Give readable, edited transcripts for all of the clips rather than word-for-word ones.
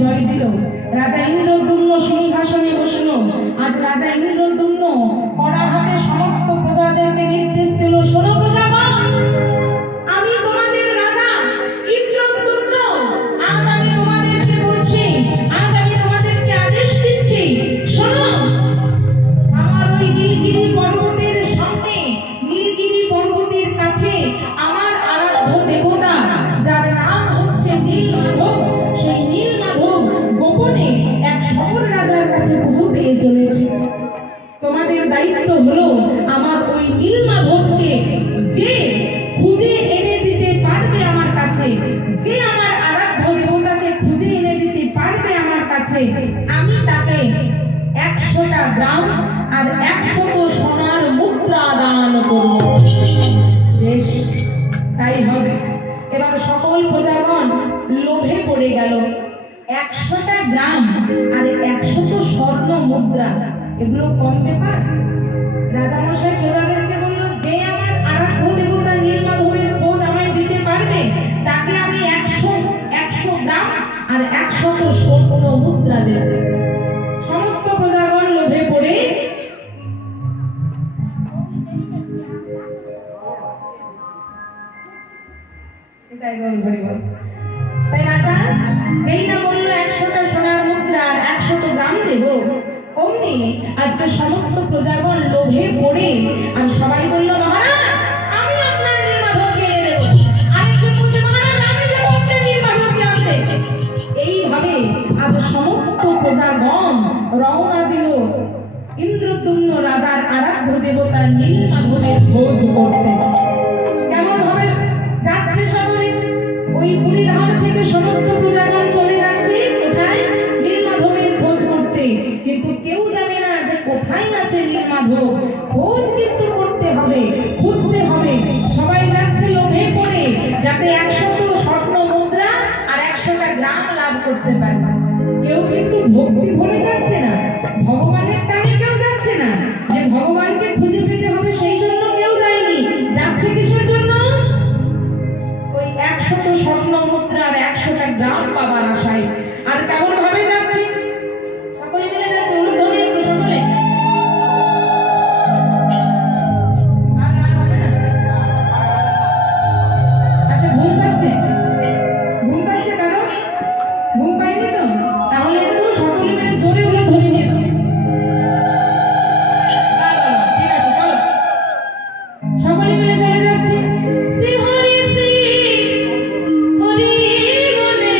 জয় দিল। রাজা ইন্দ্রদ্যুম্ন সিংহাসনে বসলো। আজ রাজা ইন্দ্রদ্যুম্ন কড়া হাতে সমস্ত প্রজাদেরকে নির্দেশ দিল, শোনো প্রজাগণ, আমি তোমাদের রাজা ইন্দ্রদ্যুম্ন, আজ আমি তোমাদেরকে বলছি, আজ আমি তোমাদেরকে আদেশ দিচ্ছি, শোনো, আমার ওই নীলগিরি পর্বতের সামনে, নীলগিরি পর্বতের কাছে আমার আরাধ্য দেবতা, যার নাম হচ্ছে নীলমাধব, সেই নীলমাধব গোপনে এক শহর রাজার কাছে পুজো পেয়ে চলেছে। তোমাদের দায়িত্ব হলো আমার ওই নীলমাধবকে যে খুঁজে এনে দিতে পারবে আমার কাছে, যে আমার আরাধ্য দেবতাকে খুঁজে এনে দিতে পারবে আমার কাছে, আমি তাকে 100টা গ্রাম আর 100 সোনার মুদ্রা দান করব। বেশ, তাই হবে। এবার সকল প্রজাগণ লোভে পড়ে গেল। 100টা গ্রাম আর 100 স্বর্ণ মুদ্রা, এগুলো কম ব্যাপার? রাজামশাই প্রজাদেরকে বলল, যে আমার আরাধ্য দেবতা নীলমাধবের খোঁজ আমায় দিতে পারবে, তাকে আমি 100 গ্রাম আর 100 স্বর্ণ মুদ্রা দেব। সমস্ত প্রজাগণ লোভে পড়ে তাই রাজা যেই না বলল 100টা সোনার মুদ্রা আর 100 গ্রাম দেব, অমনি আজকে সমস্ত প্রজাগণ লোভে পড়ে আর সবাই বলল, মহারাজ আমি আপনার নীলমাধবকে এনে দেব। আরেকজন বলছে, মহারাজ আমি দেব আপনার নীলমাধবকে আনতে। এইভাবে আজ সমস্ত প্রজাগণ রওনা দিল ইন্দ্রদ্যুম্ন রাজার আরাধ্য দেবতা নীলমাধবের খোঁজ করতে। কেমন ভাবে যাচ্ছে সকলে? ওই বুড়িধার থেকে সমস্ত প্রজাগণ চলে যাচ্ছে কোথায়? নীলমাধবের খোঁজ করতে। কিন্তু কেউ জানে না যে কোথায় আছে নীলমাধব। খোঁজ কিন্তু করতে হবে, খুঁজতে হবে। সবাই যাচ্ছে লোভে পড়ে, যাতে 100 স্বর্ণ মুদ্রা আর 100টা গ্রাম লাভ করতে পারে। কেউ কিন্তু ভক্তি ভরে যাচ্ছে না, ভগবানের টানে কেউ যাচ্ছে না, যে ভগবানকে খুঁজে পেতে হবে সেই জন্য কেউ যায়নি। যাচ্ছে কিসের জন্য? ওই 100 স্বর্ণ মুদ্রা আর 100টা গ্রাম পাবার আশায়। আর কেমন ভাবে যাচ্ছে? সকলে মিলে যাচ্ছে, উলুধ্বনি একটু সকলে। আচ্ছা, ঘুম পাচ্ছে? ঘুম পাচ্ছে কারো? ঘুম পায়নি তো? তাহলে একটু সকলে মিলে জোরে উলুধ্বনি দিয়ে দাও। ঠিক আছে, চলো সকলে মিলে চলে যাচ্ছে। শ্রী হরি শ্রী হরি বলে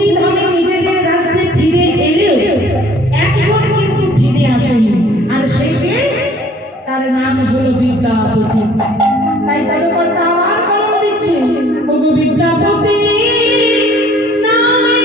পুরীধামে নিজেদের রাজ্যে ফিরে এলেও একজন কিন্তু ফিরে আসেনি, আর সে কে? তার নাম হলো বিদ্যাপতি। তাই পদকর্তা আবার কলম দিচ্ছে, ওগো বিদ্যাপতি নামে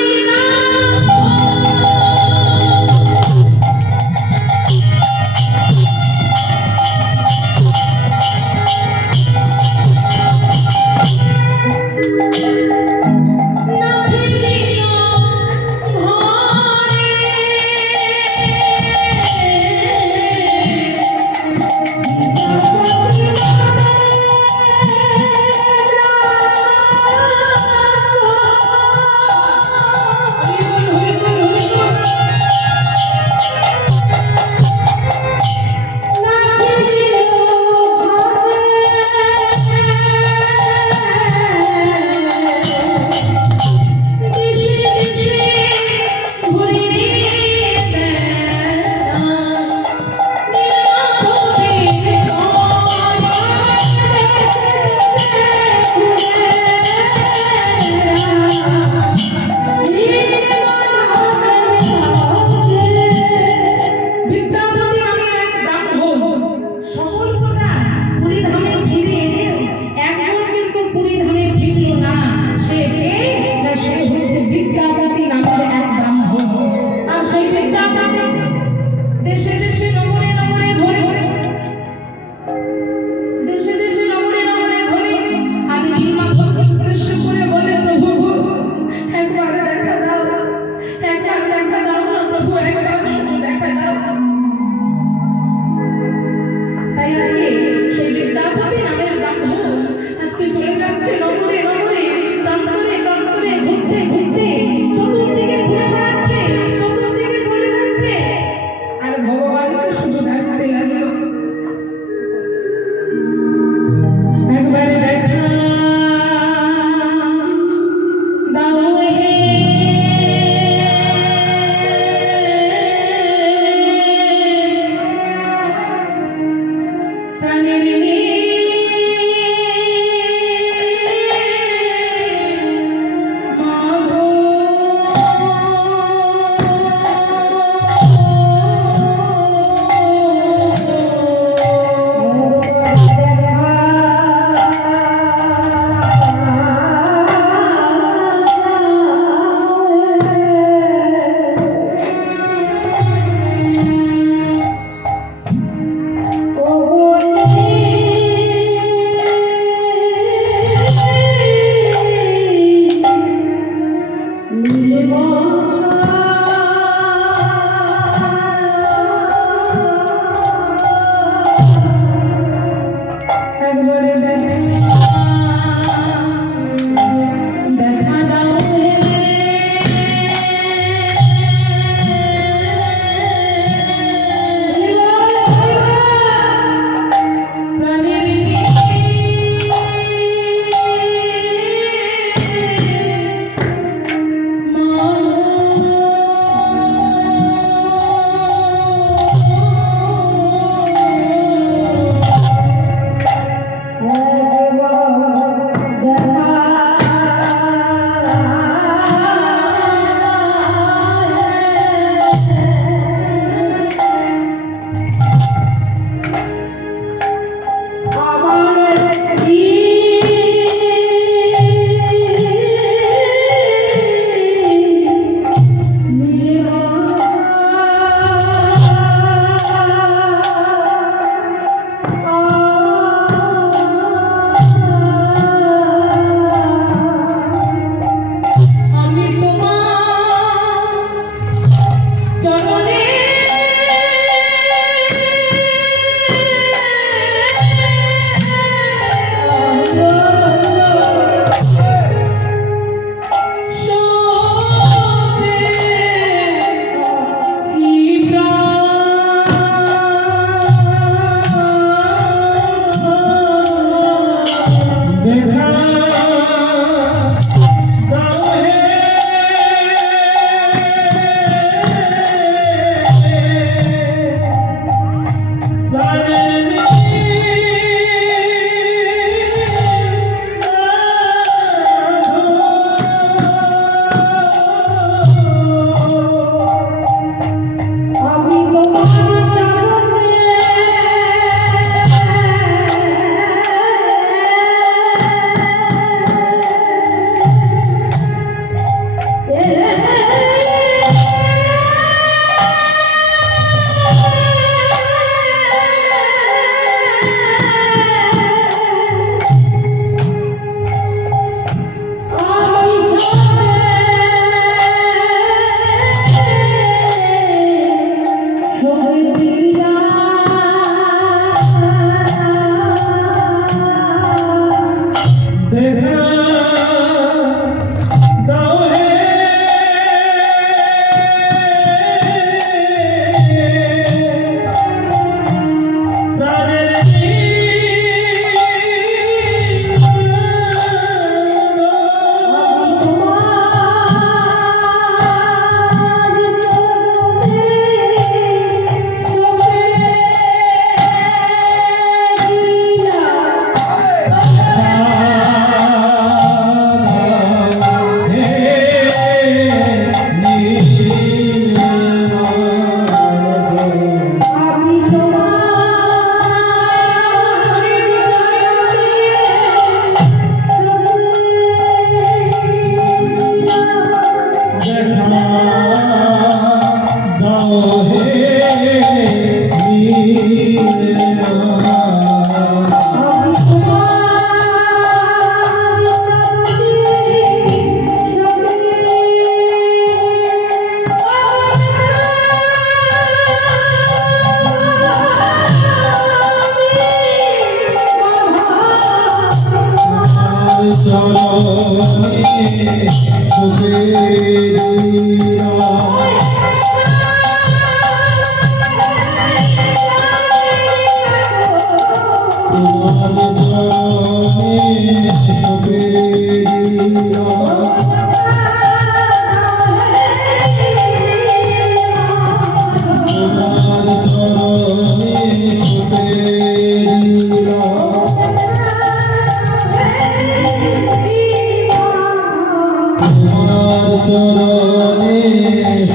চরণে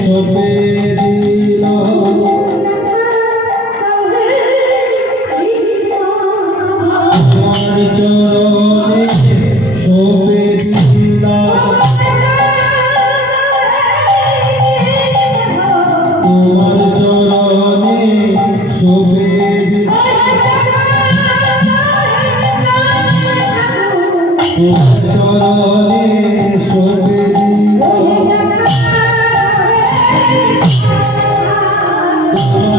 সপে দিলাম তোমার চরণে সপে দিলাম তোমার চরণে সপে তোমার চরণে সপে তোমার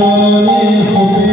চরণে সপে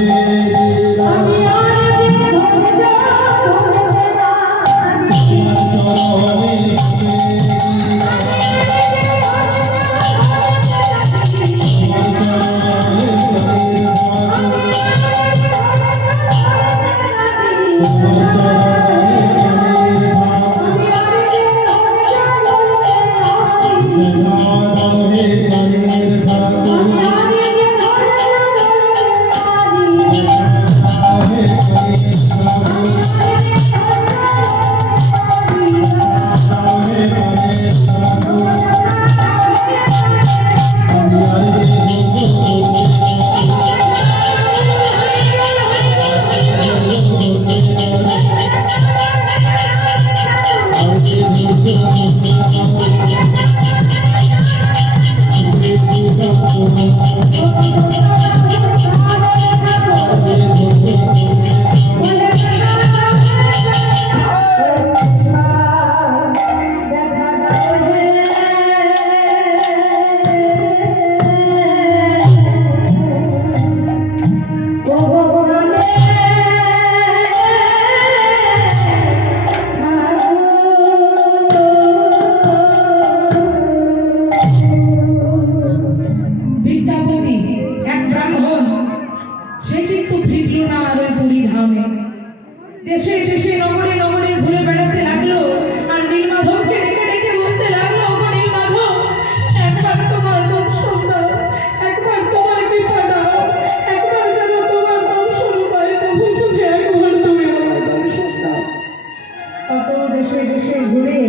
দেশে দেশে নগরে নগরে ঘুরে বেড়াতে লাগলো আর নীলমাধবকে ডেকে ডেকে বলতে লাগলো, ওগো নীলমাধব, একবার তোমার দর্শন দাও, একবার তোমার কৃপা দাও, একবার যেন তোমার দর্শন পাই প্রভু, শুধু একবার তুমি আমার দর্শন দাও। কত দেশে দেশে ঘুরে,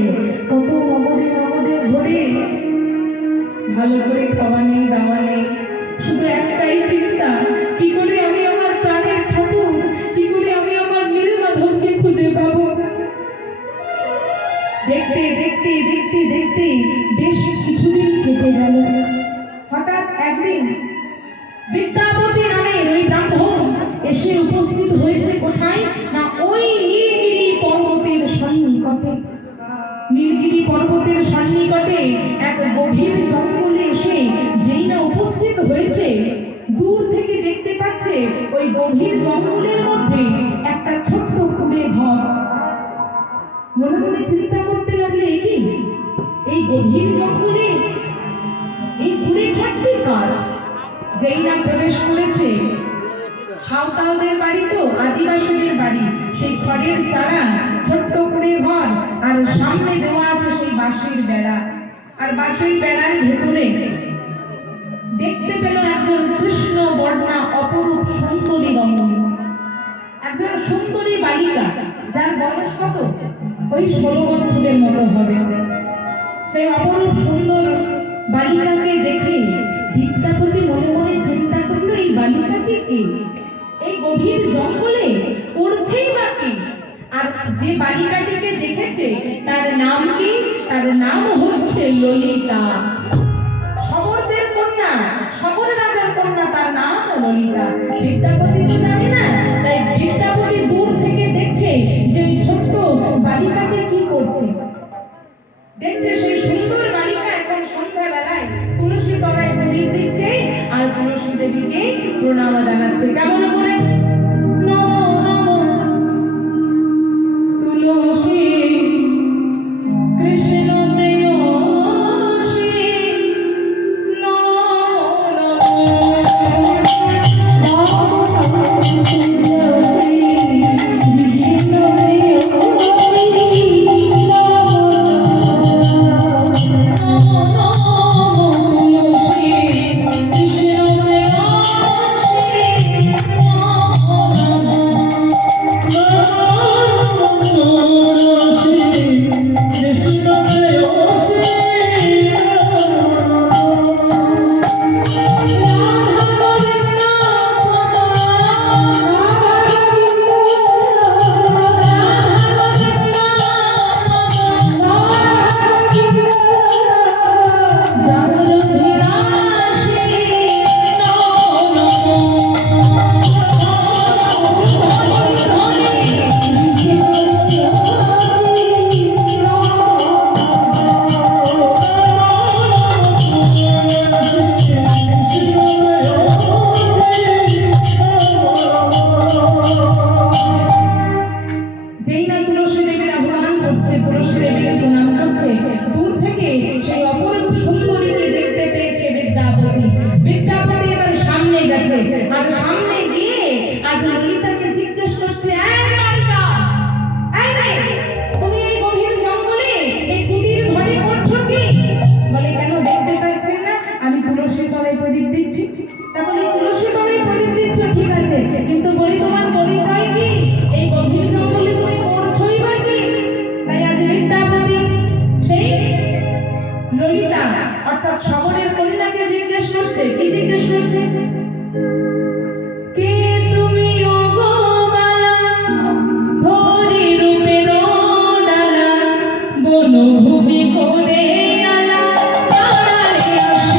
কত নগরে নগরে ঘুরে, ভালো করে খাওয়া নেই দাওয়া নেই, শুধু একটাই চিন্তা, কি করে আমি আমার প্রাণের ঠাকুর, কি করে আমি আমার নীলমাধবকে খুঁজে পাবো। দেখতে দেখতে দেখতে দেখতে বেশ কিছুদিন কেটে গেল। হঠাৎ একদিন বিদ্যাপতি নামের ওই ব্রাহ্মণ এসে উপস্থিত হয়েছে কোথায় না, ওই নীলগিরি পর্বতের সন্নিকটে। নীলগিরি পর্বতের সন্নিকটে এক গভীর জঙ্গলে এসে যেই না উপস্থিত হয়েছে, দূর থেকে দেখতে পাচ্ছে ওই গভীর জঙ্গলের মধ্যে একটা ছোট্ট কুড়ে ঘর। মনে মনে চিন্তা করতে লাগলে, কি এই গভীর জঙ্গলে এই কুড়ে ঘরটি কার? যেই না প্রবেশ করেছে, সাঁওতালদের বাড়ি তো, আদিবাসীদের বাড়ি, সেই ঘরের চারা, ছোট্ট কুড়ে ঘর, আর সামনে দেওয়া আছে সেই বাঁশের বেড়া, আর বাঁশের বেড়ার ভেতরে দেখতে পেল একজন কৃষ্ণ বর্ণা অপরূপ সুন্দরী রমণী, একজন সুন্দরী বালিকা, যার বয়স কত, ওই 16 বছরের মতো হবে। সেই অপরূপ সুন্দর বালিকাকে দেখে বিদ্যাপতি মনে মনে চিন্তা করলো, এই বালিকাকে কে, এই গভীর জঙ্গলে করছেই বা কি? আর যে বালিকাটিকে দেখেছে তার নাম কি? তার নাম হচ্ছে ললিতা। শবরদের কন্যা, শবর রাজার কন্যা, তার নাম ললিতা। বিদ্যাপতি তো জানে না, তাই বিদ্যাপতি দূর থেকে দেখছে যে ছোট্ট বালিকাকে কি করছে। দেখছে সেই সুন্দর বালিকা এখন সন্ধ্যাবেলায় তুলসী তলায় প্রদীপ দিচ্ছে আর তুলসী দেবীকে প্রণাম জানাচ্ছে। কেমন করে? তুলসী কৃষ্ণ অর্থাৎ শবরের কন্যাকে জিজ্ঞেস করছে, কি জিজ্ঞেস করছে? কে তুমি ওগো বালা, ভরি রূপের ডালা, বনভূমি করে আলা, তারারে আসি।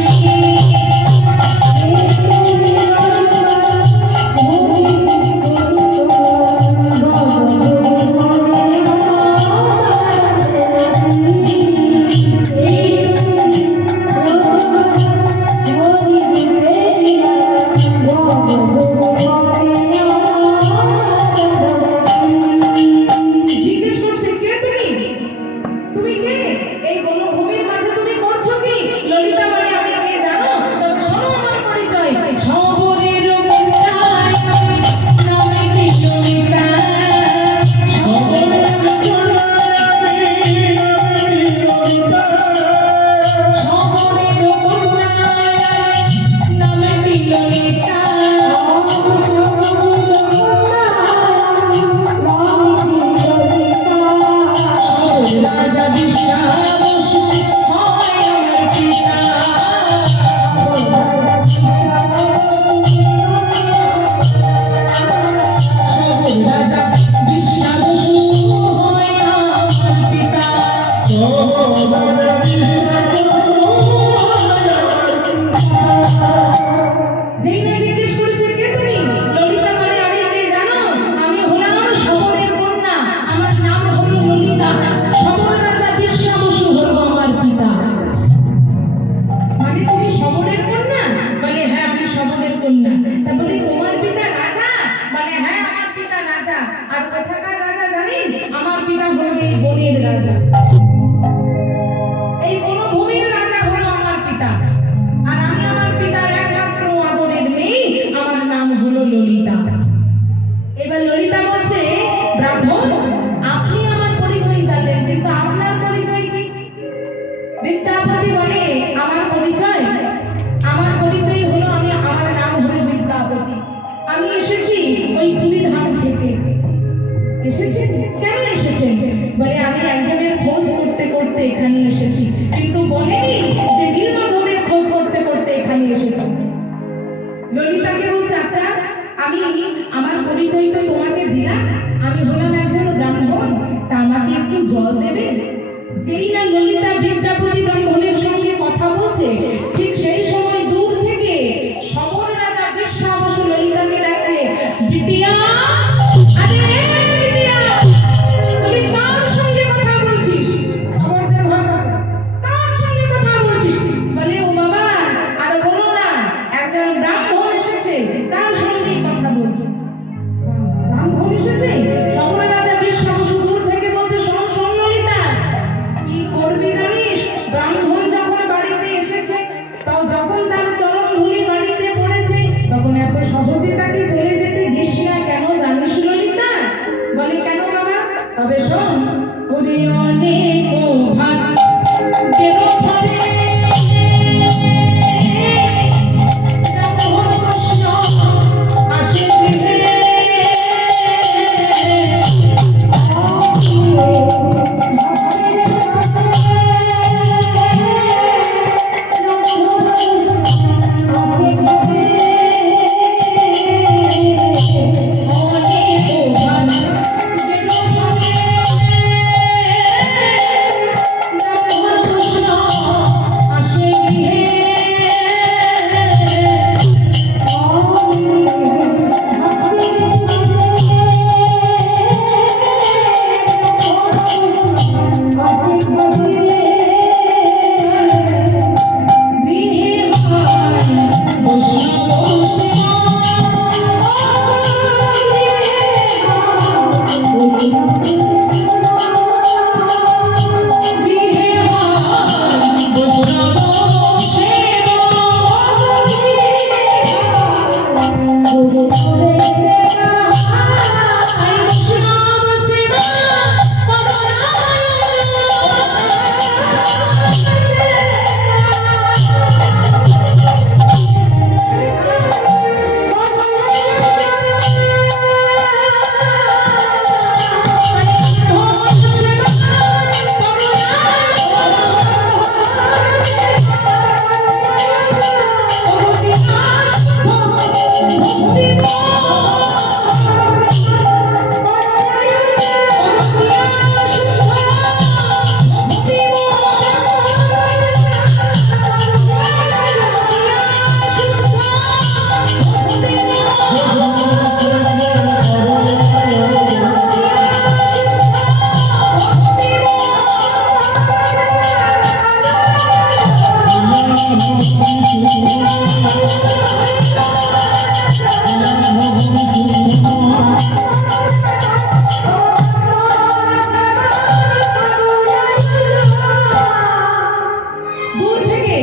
থেকে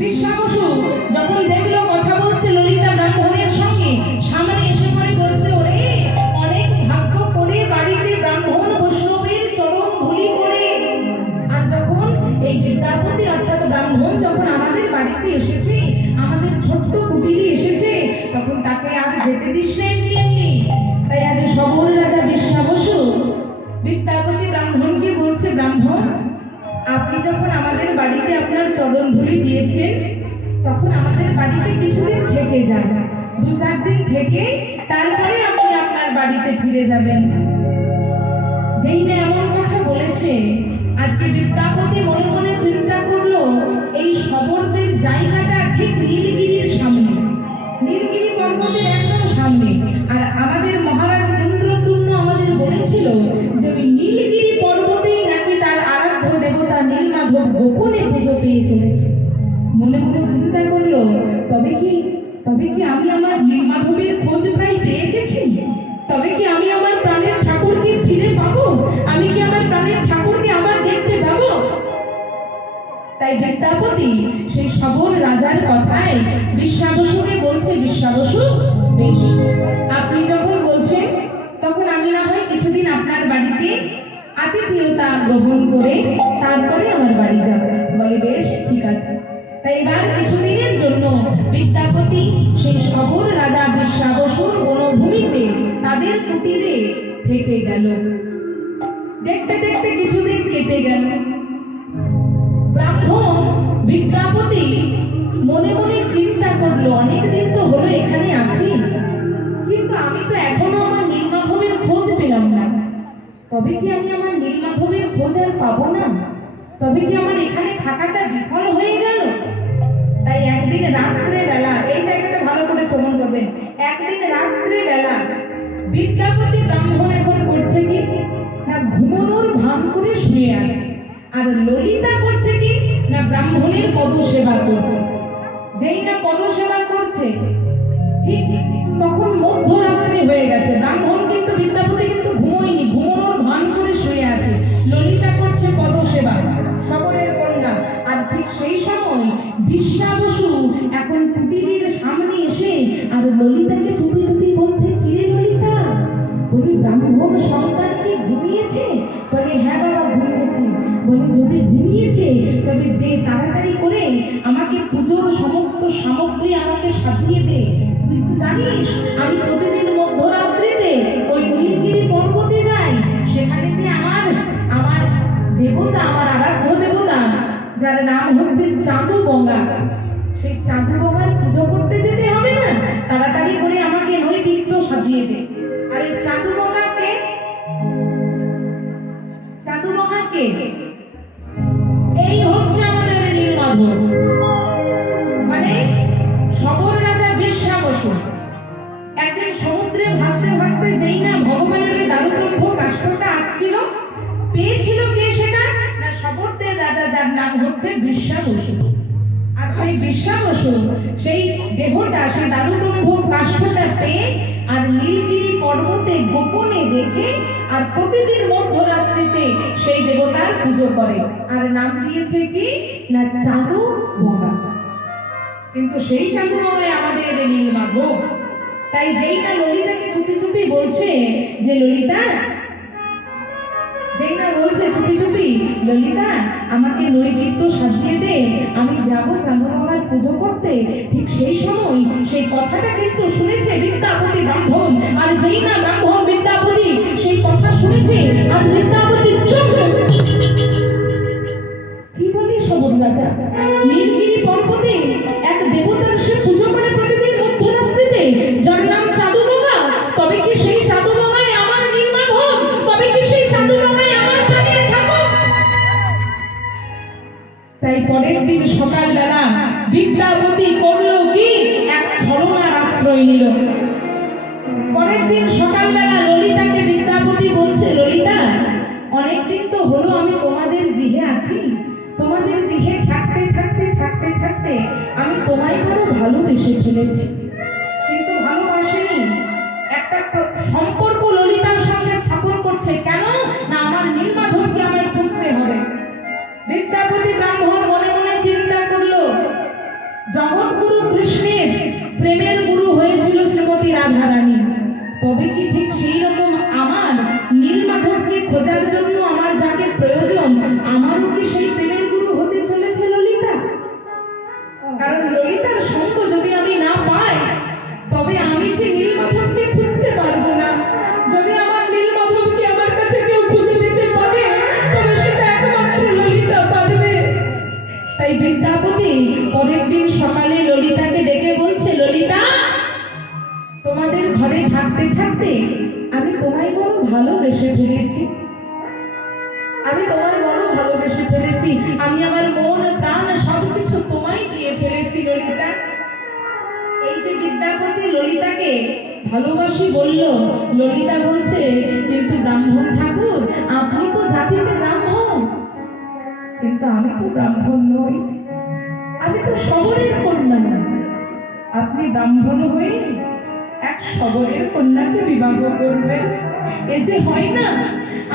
বিশ্বা বসু যখন দেখলো কথা বলছে ললিতা ব্রাহ্মণের সঙ্গে, সামনে এসে পড়ে বলছে, ওরে অনেক ভাগ্য করে বাড়িতে ব্রাহ্মণ বৈষ্ণবের চরণ ধুলি পড়ে। আর যখন এই বিদ্যাপতি অর্থাৎ ব্রাহ্মণ যখন আমাদের বাড়িতে এসেছে, আমাদের ছোট্ট কুটিরে এসেছে, তখন তাকে আর যেতে দিস না এমনি। তাই আজ সবর রাজা বিশ্বা বসু বিদ্যাপতি ব্রাহ্মণকে বলছে, ব্রাহ্মণ আপনি যখন আমাদের বাড়িতে আপনার চরণ ধুলি দিয়েছেন, তখন আমাদের বাড়িতে কিছুদিন থেকে যান, 2-4 দিন থেকে তারপরে আপনি আপনার বাড়িতে ফিরে যাবেন। যেই না এমন কথা বলেছে, আজকে বিদ্যাপতি মনে মনে চিন্তা করলো, এই শবরদের জায়গাটা ঠিক নীলগিরির সামনে, নীলগিরি পর্বতের একদম সামনে। আর আমাদের মহারাজ ইন্দ্রদ্যুম্ন আমাদের বলেছিল যে ওই নীলগিরি পর্বতেই নাকি তার আরাধ্য দেবতা নীলমাধব গোপনে পুজো পেয়ে চলেছে। মনে মনে চিন্তা করলো, তবে কি আমি আমার নীলমাধবের খোঁজ প্রায় পেয়ে গেছি? তবে কি আমি আমার প্রাণের ঠাকুরকে ফিরে পাবো? আমি কি আমার প্রাণের ঠাকুরকে আবার দেখতে পাবো? তাই বিদ্যাপতি সেই সবর রাজার কথায় বিশ্বা বসুকে বলছে, বিশ্বা বসু বেশ, আপনি যখন বলছেন তখন আমি না হয় কিছুদিন আপনার বাড়িতে আতিথেয়তা গ্রহণ করে তারপরে আমার বাড়ি যাব। বলে বেশ ঠিক আছে। তাই এবার কিছুদিনের জন্য বিদ্যাপতি সেই সবর রাজা বিশ্বা বসুর বনভূমিতে তাদের কুটিরে থেকে গেল। দেখতে দেখতে কিছুদিন কেটে গেল। ব্রাহ্মণ বিদ্যাপতি মনে মনে চিন্তা করলো, অনেকদিন তো হলো এখানে আছি, কিন্তু আমি তো এখনো আমার নীলমাধবের খোঁজ পেলাম না। তবে কি আমি আমার নীলমাধবের খোঁজ আর পাবো না? তবে কি আমার এখানে থাকাটা বিফল হয়ে গেল? তাই একদিন রাত্রে বেলা, এই জায়গাটা ভালো করে শ্রবণ করবেন, একদিন রাত্রে বেলা বিদ্যাপতি ব্রাহ্মণ এখন করছে কি না, ঘুমানোর ভান করে শুয়ে আছে। আর ললিতা করছে কি না, ব্রাহ্মণের পদ সেবা করছে। যেই না পদ সেবা করছে, ঠিক তখন মধ্যরাত্রি হয়ে গেছে। ব্রাহ্মণ কিন্তু বিদ্যাপতি কিন্তু ঘুমোয়নি, ঘুমানোর ভান করে শুয়ে আছে। ললিতা করছে পদ সেবা, সবরের কন্যা। আর ঠিক সেই সময় বিশ্বা বসু এখন কুটিরের সামনে এসে আর ললিতাকে চুপি চুপি বলছে, কিরে ললিতা, বলি ব্রাহ্মণ সন্তান কি ঘুমিয়েছে? বলে হ্যাঁ বাবা ঘুমিয়েছে। বলে যদি ঘুমিয়েছে তবে দে, তাড়াতাড়ি করে আমাকে পুজোর সমস্ত সামগ্রী আমাকে সাজিয়ে দে। তুই তো জানিস আমি প্রতিদিন মধ্যরাত্রিতে ওই নীলগিরি পর্বতে যাই, সেখানে যে আমার দেবতা, আমার আরাধ্য দেবতা যার নাম হচ্ছে চাঁদুবঙ্গা, সেই চাঁদুবঙ্গার পুজো করতে যেতে হবে না? তাড়াতাড়ি করে আমাকে নৈবেদ্য সাজিয়ে দে। আর এই চাঁদুবঙ্গাকে এই হচ্ছে আমাদের নীলমাধব, মানে সবর রাজা বিশ্বা বসু। একদিন সমুদ্রে ভাসতে ভাসতে যেই না ভগবানের ওই দারুব্রহ্ম কাষ্ঠটা আসছিল, পেয়েছিল কে সেটা না, সবরদের রাজা যার নাম হচ্ছে বিশ্বা বসু। আর সেই বিশ্বা বসু সেই দেহটা, সেই দারুব্রহ্ম কাষ্ঠটা পেয়ে আর নীলগিরি পর্বতে গোপনে দেখে আর প্রতিদিন মধ্যরাত্রিতে সেই দেবতার পুজো করে। আর নাম দিয়েছে কি না, চাঁদুবঙ্গা। কিন্তু সেই চাঁদুবঙ্গায় আমাদের নীলমাধব। তাই যেই না ললিতাকে চুপি চুপি বলছে যে ললিতা, যেই না বলছে চুপি চুপি, ললিতা আমাকে নৈবেদ্য সাজিয়ে দে, আমি যাবো চাঁদুবঙ্গার পুজো করতে। ঠিক সেই সময় সেই কথাটা কিন্তু শুনেছে বিদ্যাপতি ব্রাহ্মণ। আর যেই না ব্রাহ্মণ বিদ্যাপতি সেই কথা শুনেছে, আর বিদ্যাপতি চোখ কি বলি, সবর রাজা নীলগিরি পর্বতে এক দেবতার সে পুজো করে প্রতিদিন মধ্যরাত্রিতে, যার নাম চাঁদুবঙ্গা। তবে কি সেই চাঁদুবঙ্গায় আমার নীলমাধব? তবে কি সেই চাঁদুবঙ্গায় আমার প্রাণের ঠাকুর? তাই পরের দিন সকালবেলা বিদ্যাপতি করলো কি, এক ছলনার আশ্রয় নিল। পরের দিন সকালবেলা ললিতাকে বিদ্যাপতি বলছে, ললিতা অনেকদিন তো হলো আমি তোমাদের গৃহে আছি, তোমাদের গৃহে থাকতে থাকতে থাকতে থাকতে আমি তোমায় বড় ভালোবেসে ফেলেছি। কিন্তু ভালোবাসেনি, একটা সম্পর্ক ললিতার সঙ্গে স্থাপন করছে। কেন না, আমার নীলমাধবকে আমায় খুঁজতে হবে। বিদ্যাপতি ব্রাহ্মণ মনে মনে চিন্তা জগৎগুরু কৃষ্ণের প্রেমের গুরু হয়েছিল শ্রীমতী রাধারানী, তবে কি ঠিক সেই রকম আমার নীলমাধবকে খোঁজার জন্য আমার যাকে প্রয়োজন আমারও কি সেই প্রেমের গুরু হতে চলেছে ললিতা? কারণ ললিতার সঙ্গ যদি আমি না পাই তবে আমি যে নীলমাধবকে খুঁজতে পারবো না। যদি আমার নীলমাধবকে আমার কাছে কেউ খুঁজে দিতে পারে তবে সেটা একমাত্র ললিতা পারবে। তাই বিদ্যাপতি পরের দিন সকালে ললিতাকে ডেকে বলছে, ললিতা, তোমাদের ঘরে থাকতে থাকতে আমি তোমায় বড় ভালোবেসে ফেলেছি। আমি তোমায় বড় ভালোবেসে ফেলেছি। আমি আমার মন প্রাণ সবকিছু তোমায় দিয়ে ফেলেছি ললিতা। এই যে বিদ্যাপতি ললিতাকে ভালোবাসি বলল, ললিতা বলছে, কিন্তু ব্রাহ্মণ ঠাকুর, আপনি তো জাতিতে ব্রাহ্মণ, কিন্তু আমি তো ব্রাহ্মণ নই, আমি তো শবরের কন্যা। আপনি ব্রাহ্মণ হয়ে এক শবরের কন্যাকে বিবাহ করবেন, এ যে হয় না।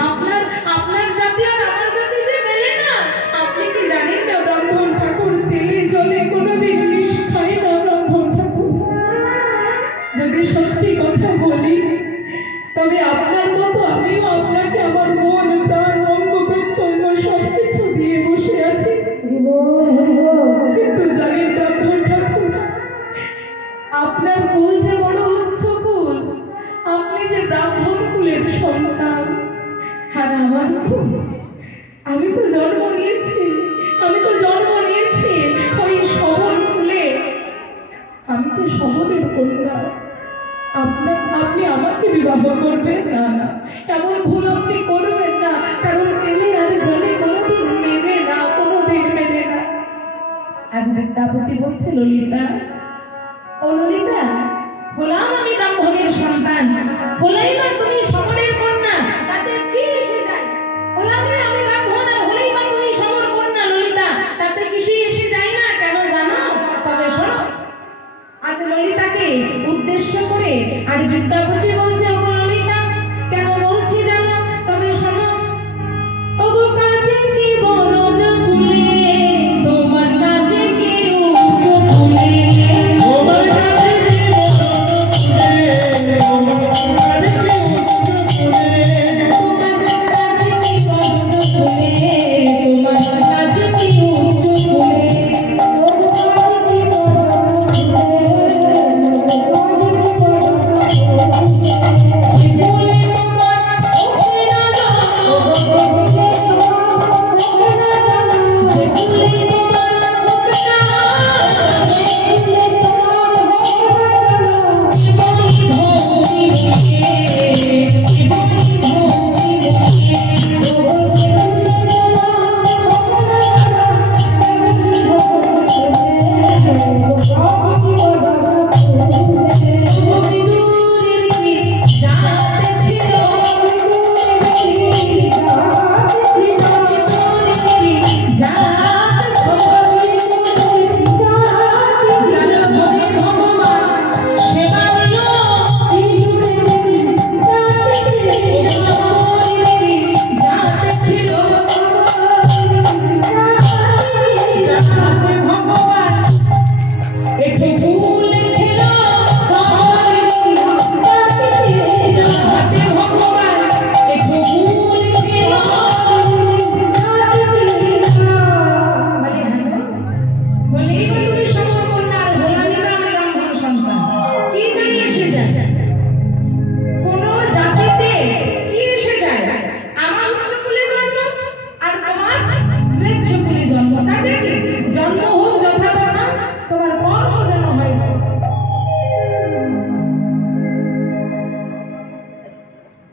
আপনার আপনার জাতি আর আমার জাতি যে মেলে না। আপনি কি জানেন না ব্রাহ্মণ ঠাকুর তেলে জলে কোনোদিন বিষ খায় না। ব্রাহ্মণ ঠাকুর, যদি সত্যি কথা বলি তবে আপনার মতো আমিও আপনাকে আমার মন প্রাণ অঙ্গ প্রত্যঙ্গ সবকিছু দিয়ে বসে আছি। কিন্তু জানেন ব্রাহ্মণ ঠাকুর, আপনার কুল যে বড় উচ্চ কুল, আপনি যে ব্রাহ্মণ কুলের সন্তান, আর আমার কুল, আমি তো জন্ম নিয়েছি ওই শবর কুলে। আমি যে শবরের কন্যা, আপনি আমাকে বিবাহ করবেন না, না, এমন ভুল আপনি করবেন না। কারণ তেলে আর জলে কোনোদিন মেলে না, কোনোদিন মেলে না। আজ বিদ্যাপতি বলছে, ললিতা, ও ললিতা, হলাম আমি ব্রাহ্মণের সন্তান, হলেই বা তুমি শবরের কন্যা, তাতে কি এসে যায়? হলাম না আমি ব্রাহ্মণ, আর হলেই বা তুমি শবর কন্যা ললিতা, তাতে কিছুই এসে যায় না। কেন জানো? তবে শোনো। আজ ললিতাকে উদ্দেশ্য করে আর বিদ্যাপতি বলছে, ও ললিতা, কেন বলছি জানো? তবে শোনো। ওগো কাছে কি বরণ কুলে, তোমার কাছে কি উচ্চ কুলে, তোমার কাছে কি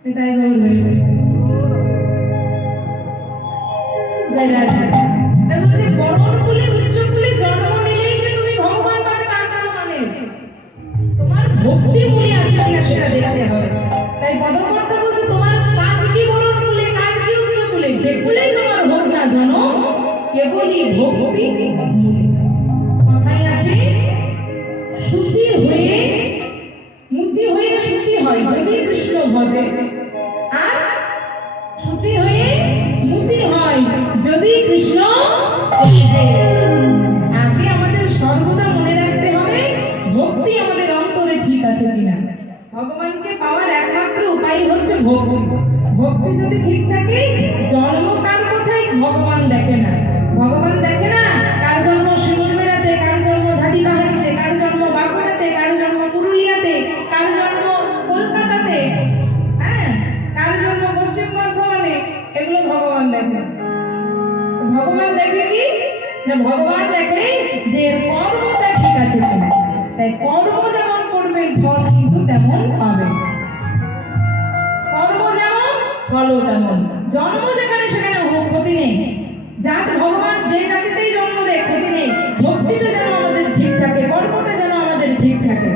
এটাই বলবে বরণ কুলে উচ্চ কুলে জন্ম নিলে তাই কর্ম যেমন করবে ফল কিন্তু তেমন পাবে। কর্ম যেমন ফলও তেমন। জন্ম যেখানে সেখানে হোক, ক্ষতি নেই। যাতে ভগবান যে জাতিতেই জন্ম দেয় ক্ষতি নেই। ভক্তিটা যেন আমাদের ঠিক থাকে, কর্মটা যেন আমাদের ঠিক থাকে।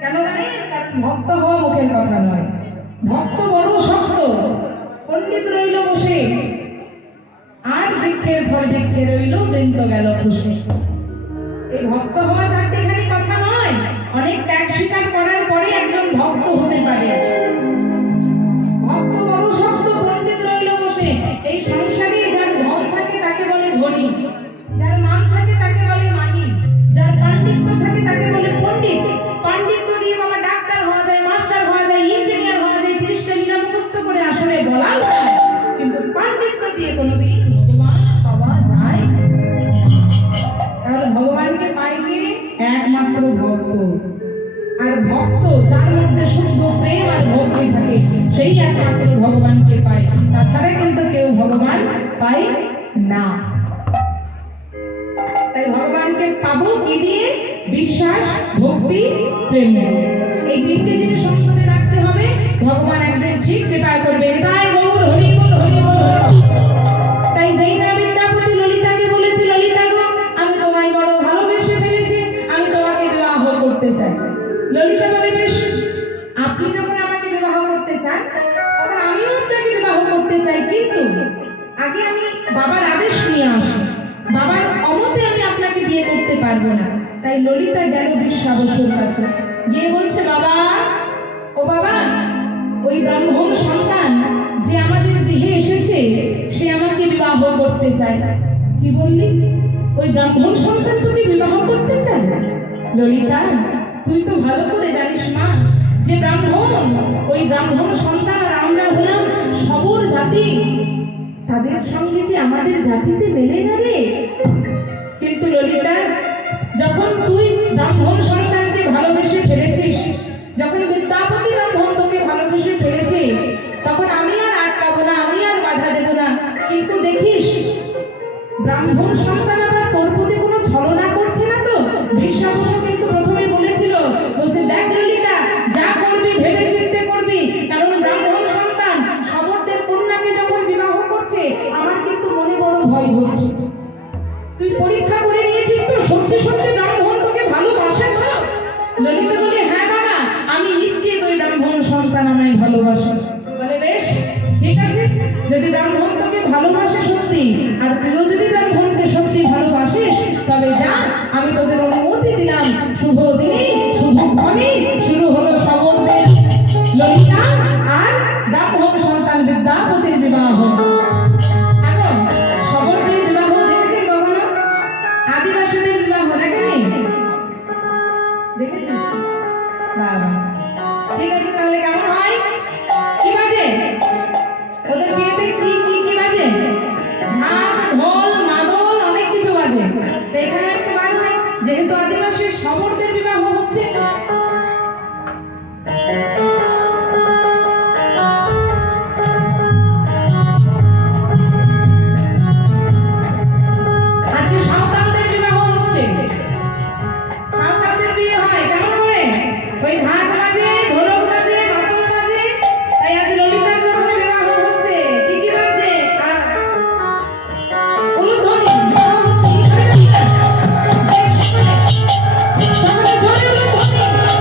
কেন জানেন? কারণ ভক্ত হওয়া মুখের কথা নয়। ভক্ত বড় শক্ত। পণ্ডিত রইল বসে, আর বৃক্ষের ফল বৃক্ষে রইল, বৃন্ত গেল খুশি। এই ভক্ত হওয়া চারটিখানি কথা নয়। অনেক ত্যাগ স্বীকার করার পরে একজন ভক্ত হতে পারে। ভক্ত বড় শক্ত, পণ্ডিত রইল বসে। এই সংসারে যার ধন থাকে তাকে বলে ধনী, যার মান থাকে তাকে বলে মানি, যার পাণ্ডিত্য থাকে তাকে বলে পণ্ডিত। পাণ্ডিত্য দিয়ে বাবা ডাক্তার হওয়া যায়, মাস্টার হওয়া যায়, ইঞ্জিনিয়ার হওয়া যায়, 30টা লীলা মুখস্থ করে আসলে বলাও যায়, কিন্তু পাণ্ডিত্য দিয়ে কোনোদিন ভগবান পাওয়া যায় না। তাহলে ভগবানকে পাইবে একমাত্র ভক্ত। আর ভক্ত যার মধ্যে শুদ্ধ প্রেম আর ভক্তি থাকে, সেই একমাত্র ভগবানকে পায়। তাছাড়া কিন্তু কেউ ভগবান পায় না। তাই ভগবানকে পাবো কি দিয়ে? বিশ্বাস, ভক্তি, প্রেম দিয়ে। এই তিনটে জিনিস সংসদে রাখতে হবে। ভগবান একদিন ঠিক কৃপা করবে। তাই গৌর হরি বল, হরি বল। তাই যেই না বিদ্যাপতি ললিতাকে বলেছে, ললিতা গো আমি তোমায় বড় ভালোবেসে ফেলেছি, আমি তোমাকে বিবাহ করতে চাই। ললিতা বলে, বেশ, আপনি যখন আমাকে বিবাহ করতে চান তখন আমিও আপনাকে বিবাহ করতে চাই, কিন্তু আগে আমি বাবার আদেশ নিয়ে আসি। বাবার অমতে আমি আপনাকে বিয়ে করতে পারবো না। তাই ললিতা গেল বিশ্বাবসুর কাছে, গিয়ে বলছে, বাবা, ও বাবা, ওই ব্রাহ্মণ সন্তান যে আমাদের গৃহে এসেছে সে আমাকে বিবাহ করতে চায়। কি বললি? ওই ব্রাহ্মণ সন্তান তুমি বিবাহ করতে চাই? ললিতা, তুই তো ভালো করে জানিস মা, যে ব্রাহ্মণ, ওই ব্রাহ্মণ সন্তান আর আমরা হলাম সবর জাতি, তাদের সঙ্গে যে আমাদের জাতিতে মেলে না রে। কিন্তু ললিতা, যখন তুই ব্রাহ্মণ সন্তানকে ভালোবেসে ফেলেছিস, যখন বিদ্যাপতি ব্রাহ্মণ তোকে ভালোবেসে ফেলেছে, তখন আমি আর আটকাবো না, আমি আর বাধা দেবো না। কিন্তু দেখিস ব্রাহ্মণ সন্তান আবার তোর প্রতি কোনো ছলনা করছে না তো? বিশ্বাবসু কিন্তু প্রথমে বলেছিল, বলছে, দেখ ললিতা, যা করবি ভেবে চিন্তে করবি, কারণ ব্রাহ্মণ সন্তান সবরদের কন্যাকে যখন বিবাহ করছে আমার কিন্তু মনে বড় ভয় হচ্ছে। তুই পরীক্ষা করে নিয়েছিস তো সত্যি সত্যি ব্রাহ্মণ তোকে ভালোবাসে তো? ললিতা বলে, হ্যাঁ বাবা, আমি নিশ্চিত ওই ব্রাহ্মণ সন্তান আমায় ভালোবাসে। বলে, বেশ, ঠিক আছে, যদি ব্রাহ্মণ তোকে ভালোবাসে সত্যি, আর তুইও যদি ব্রাহ্মণকে সত্যি ভালোবাসিস, তবে যা, আমি তোদের অনুমতি দিলাম। শুভ দিনে শুভ ক্ষণে শুরু হলো সবরদের, ললিতা আর ব্রাহ্মণ সন্তান বিদ্যাপতির বিবাহ। এখন সবরদের বিবাহ দেখেছেন কখনো? আদিবাসীদের বিবাহ দেখেনি? দেখেছিস? বাবা, ঠিক আছে, তাহলে কেমন হয়? কি বাজে ওদের বিয়েতে? কি কি কি বাজে? ঢাক, ঢোল, মাদল, অনেক কিছু বাজে। তো এখানে একটু বাজবে, যেহেতু আদিবাসী সবরদের বিবাহ হচ্ছে। আজকে সাঁওতালদের বিবাহ হচ্ছে। সাঁওতালদের বিয়ে হয় কেমন করে? ওই ঢাক বাজে, ঢোলক বাজে, মাদল বাজে। তাই আজ ললিতার যখন বিবাহ হচ্ছে, কি কি বাজে? উলুধ্বনি বিবাহ হচ্ছে। সকলে জোরে উলুধ্বনি।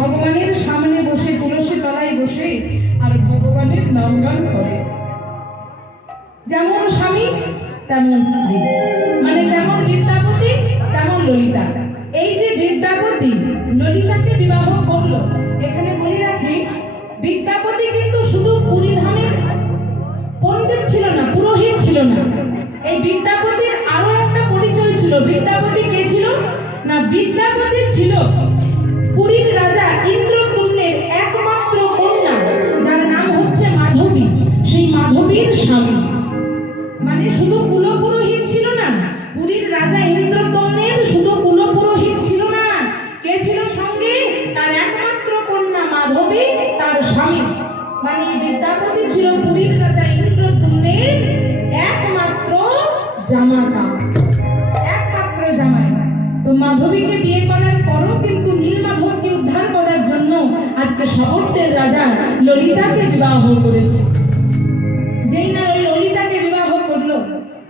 ভগবানের সামনে বসে তুলসী তলায় বসে আর ভগবানের নামগান করে। যেমন স্বামী তেমন স্ত্রী, মানে যেমন বিদ্যাপতি তেমন ললিতা। এই যে বিদ্যাপতি ললিতাকে বিবাহ করলো, এখানে বলে রাখি বিদ্যাপতি কিন্তু শুধু পুরী ধামের পণ্ডিত ছিল না, পুরোহিত ছিল না। এই বিদ্যাপতির আরো একটা পরিচয় ছিল। বিদ্যাপতি কে ছিল না, বিদ্যাপতি ছিল পুরীর রাজা ইন্দ্রদ্যুম্নের একমাত্র কন্যা, যার নাম হচ্ছে মাধবী। সেই মাধবীর স্বামী, মানে শুধু কুলপুরোহিত ছিল না, পুরীর রাজা ইন্দ্রদ্যুম্নের শুধু কুলপুরোহিত ছিল না, কে ছিল সঙ্গে, তার একমাত্র কন্যা মাধবী, তার স্বামী। মানে বিদ্যাপতি ছিল পুরীর রাজা ইন্দ্রদ্যুম্নের একমাত্র জামাতা, একমাত্র জামাই। তো মাধবীকে বিয়ে করার পরও কিন্তু নীলমাধবকে উদ্ধার করার জন্য আজকে শহরের রাজা ললিতাকে বিবাহ করেছে। যেই না ললিতাকে বিবাহ করলো,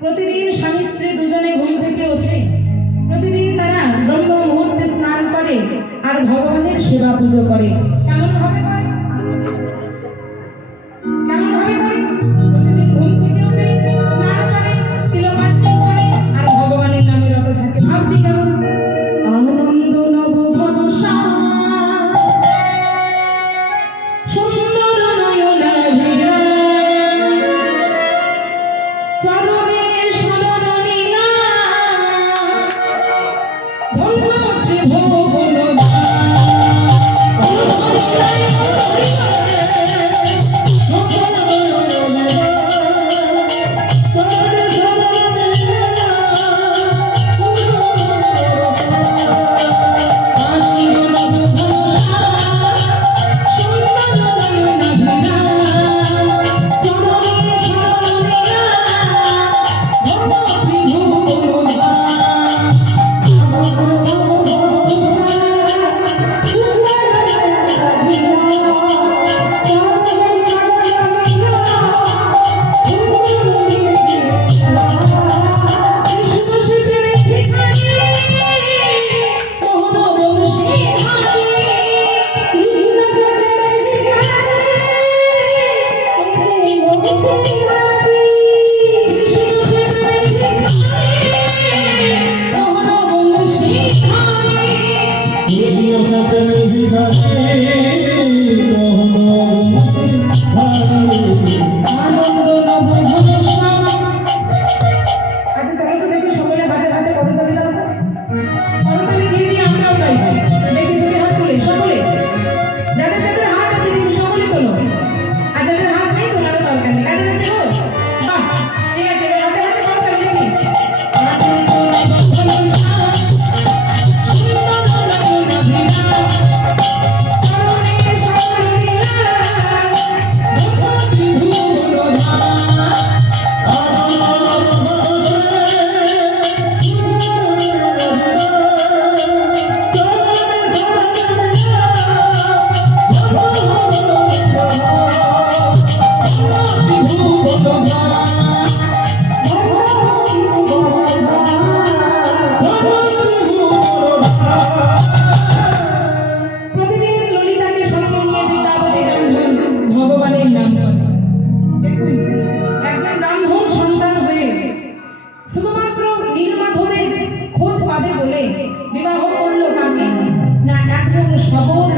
প্রতিদিন স্বামী স্ত্রী দুজনে ঘুম থেকে ওঠে, প্রতিদিন তারা ব্রহ্ম মুহূর্তে স্নান করে আর ভগবানের সেবা পুজো করে। কেমন ভাবে করে? কেমন ভাবে করে? প্রতিদিন ঘুম থেকে উঠে স্নান করে, তিলমার্জন করে আর ভগবানের নামে রত থাকে। ভাবছি কেমন? আনন্দ নব ভরসা সুন্দর নয়না ভিড়া চরণে শরণ নিয়া ধন্য ত্রিভুবন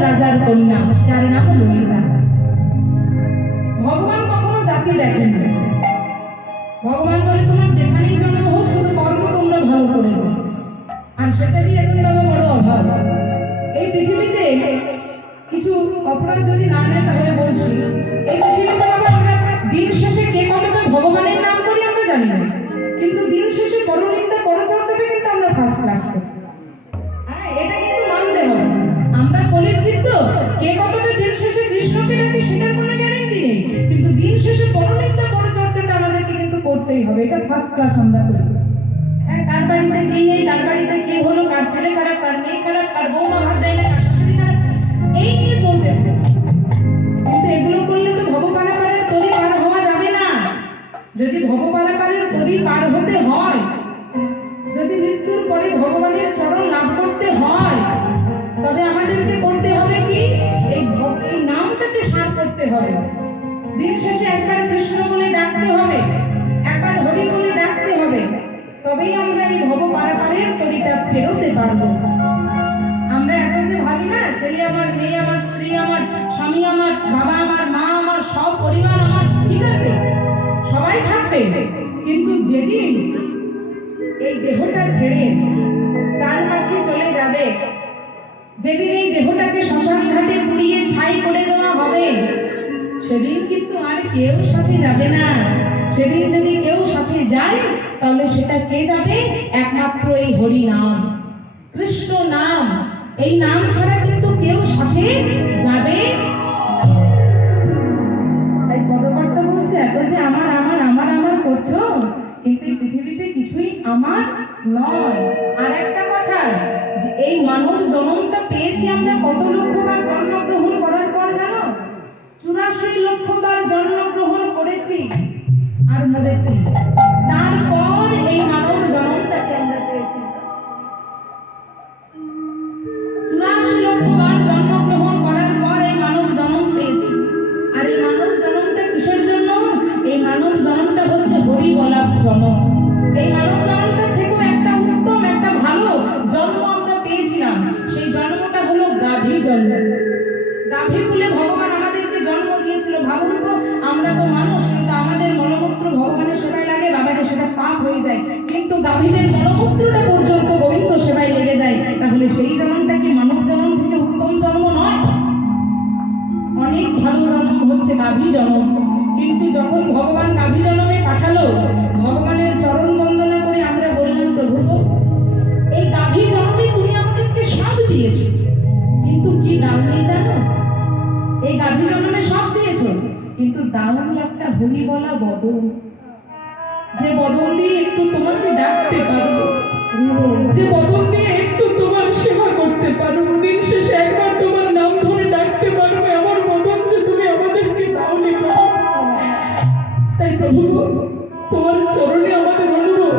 রাজার কন্যা, যার নাম ললিতা। ভগবান কখনো জাতি দেখেন না। ভগবান বলে তোমার যেখানেই জন্ম হোক শুধু কর্ম তোমরা ভালো করে দাও। আর সেটারই এখন বাবা বড় অভাব। এই পৃথিবীতে কিছু অপরাধ যদি না নেয় তাহলে বলছি এই পৃথিবীতে বাবা আমরা দিন শেষে কে কতটা ভগবানের নাম করি আমরা জানি না, কিন্তু দিন শেষে পরনিন্দা পরচর্চাটা কিন্তু আমরা ফার্স্ট ক্লাস করি। হ্যাঁ, এটা কিন্তু মানতে হবে। আমরা কলিযুক্ত কে কতটা দিন শেষে কৃষ্ণকে ডাকি সেটার কোনো গ্যারান্টি নেই, কিন্তু দিন শেষে পরনিন্দা পরচর্চাটা আমাদেরকে কিন্তু করতেই হবে। এটা ফার্স্ট ক্লাস আমরা করি। হ্যাঁ, কার বাড়িতে কে নেই, কার বাড়িতে কে হলো, কার ছেলে খারাপ, কার মেয়ে খারাপ, কার বৌমা ভাত দেয় না, কার শাশুড়ি খারাপ, এই নিয়ে চলতে হবে। কিন্তু এগুলো করলে তো ভবপারাপারের তরি পার হওয়া যাবে না। যদি ভবপারাপারের তরি পার হতে হয়, যদি মৃত্যুর পরে ভগবানের চরণ লাভ করতে হয়, তবে আমাদেরকে করতে হবে কি দিন শেষে একবার কৃষ্ণ বলে ডাকতে হবে, একবার হরি বলে ডাকতে হবে, তবেই আমরা এই ভব পারাপারের তরিটা ফেরোতে পারবো। আমরা এত যে ভাবি না, ছেলে আমার, মেয়ে আমার, স্ত্রী আমার, স্বামী আমার, বাবা আমার, মা আমার, সব পরিবার আমার, ঠিক আছে, সবাই থাকবে, কিন্তু যেদিন এই দেহটা ছেড়ে প্রাণ পাখি চলে যাবে, যেদিন এই দেহটাকে শ্মশান ঘাটে পুড়িয়ে ছাই করে দেওয়া হবে, সেদিন কিন্তু আর কেউ সাথে যাবে না। সেদিন যদি কেউ সাথে যায়, তাহলে সেটা কে যাবে? একমাত্র এই হরি নাম, কৃষ্ণ নাম। এই নাম ছাড়া কিন্তু কেউ সাথে যাবে। তাই পদকর্তা বলছে, এত যে আমার আমার আমার আমার করছো, কিন্তু এই পৃথিবীতে কিছুই আমার নয়। আর একটা কথা, যে এই মানব জন্মটা পেয়েছি আমরা কত লক্ষবার জন্মগ্রহণ করার পর জানো? 84 লক্ষবার জন্মগ্রহণ করেছি আর মরেছি, তারপর এই মানব জন্মটাকে আমরা পেয়েছি। 84 লক্ষবার জন্মগ্রহণ করার পর এই মানব জন্ম পেয়েছি। আর এই মানব জন্মটা কিসের জন্য? এই মানব জন্মটা হচ্ছে হরি বলা জন্ম। এই মানব জন্মটা থেকেও একটা উত্তম, একটা ভালো জন্ম আমরা পেয়েছিলাম। সেই জন্মটা হলো গাভী জন্ম। গাভী বলে ভগবান আমাদেরকে জন্ম দিয়েছিল। ভাবুন তো, আমরা তো মানুষ, কিন্তু আমাদের মলমূত্র ভগবানের সেবায় লাগে, বাবাটা সেটা পাপ হয়ে যায়, কিন্তু গাভীদের মলমূত্রটা পর্যন্ত গোবিন্দ সেবায় লেগে যায়। তাহলে সেই জন্মটা কি মানব জন্ম থেকে উত্তম জন্ম নয়? অনেক ভালো জন্ম হচ্ছে গাভী জন্ম। কিন্তু যখন ভগবান গাভী জন্মে পাঠালো, ভগবানের চরণ বন্দনা করে আমরা বললাম, প্রভু গো, এই গাভী জন্মে তুমি আমাদেরকে সব দিয়েছো, কিন্তু কি দাওনি জানো? এই গাভী জন্মে সব দিয়েছো, কিন্তু দাওনি একটা হরি বলা বদন, যে বদন দিয়ে একটু তোমাকে ডাকতে পারবো, যে বদন দিয়ে একটু তোমার সেবা করতে পারবো, দিন শেষে একবার তোমার নাম ধরে ডাকতে পারবো, আমার বদন যে তুমি আমাদেরকে দাওনি। তাই প্রভু, তোমার চরণে আমাদের অনুরোধ,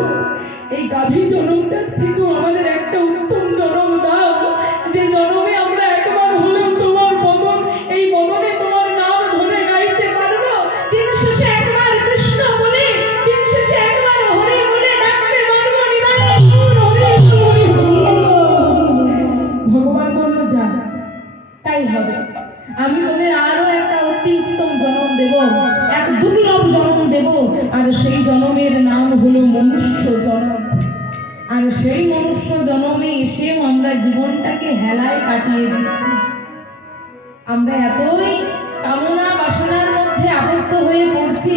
এই গাভী জন্মটার থেকেও আমাদের একটা উত্তম জন্ম দাও, যে জন্মে আমরা একবার হলেও তোমার বদন, এই বদনে তোমার নাম ধরে গাইতে পারবো, দিন শেষে একবার কৃষ্ণ বলে, দিন শেষে একবার হরি বলে ডাকতে পারবো। ভগবান বলল, যা, তাই হবে। আমি তোদের আরো একটা অতি উত্তম জন্ম দেব, এক দুর্লভ জন্ম দেব, আর সেই জন্মের নাম হলো মনুষ্য জন্ম। আর সেই মনুষ্য জন্মে এসেও আমরা জীবনটাকে হেলায় কাটিয়ে দিচ্ছি। আমরা এতই কামনা বাসনার মধ্যে আবদ্ধ হয়ে পড়ছি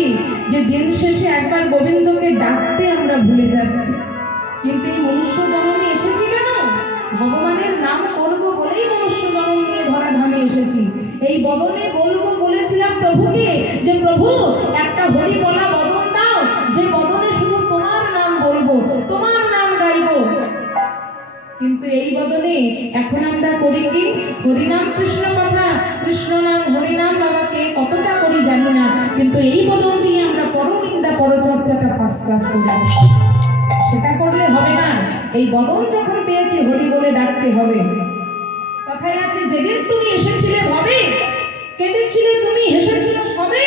যে দিন শেষে একবার গোবিন্দকে ডাকতে আমরা ভুলে যাচ্ছি। কিন্তু এই মনুষ্য জন্মে এসেছি কেন? ভগবানের নাম করবো বলেই মনুষ্য জন্ম নিয়ে ধরা ধামে এসেছি। এই বদনে বলবো বলেছিলাম প্রভুকে, যে প্রভু একটা হরি বলা বদন দাও, যে বদনে শুধু তোমার নাম বলবো, তোমার নাম গাইবো। কিন্তু এই বদনে এখন আমরা করি কি? হরিনাম কৃষ্ণ কথা, কৃষ্ণ নাম হরিনাম বাবাকে কতটা করি জানি না, কিন্তু এই বদন দিয়ে আমরা পরনিন্দা পরচর্চাটা ফার্স্ট ক্লাস করি। সেটা করলে হবে না। এই বদন যখন পেয়েছি, হরি বলে ডাকতে হবে। কথায় আছে, যেদিন তুমি এসেছিলে ভবে, কেঁদেছিলে তুমি, হেসেছিল সবে,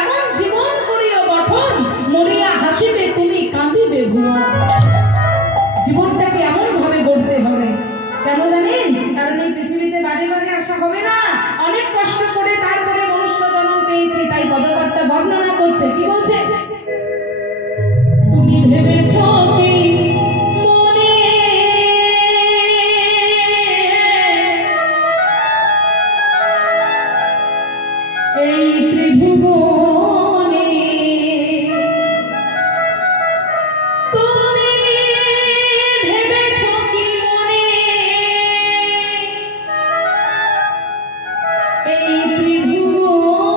এমন জীবন করিও গঠন, মরিয়া হাসিবে তুমি, কাঁদিবে ভুবন। জীবনটাকে এমন ভাবে গড়তে হবে। কেন জানেন? কারণ এই পৃথিবীতে বারে বারে আসা হবে না, অনেক কষ্ট করে তারপরে মনুষ্য জন্ম পেয়েছি। তাই পদকর্তা বর্ণনা করছে, কি বলছে? তুমি ভেবেছ কি মনে, এই ত্রিভুবনে তুমি ভেবেছ কি মনে, এই ত্রিভুবনে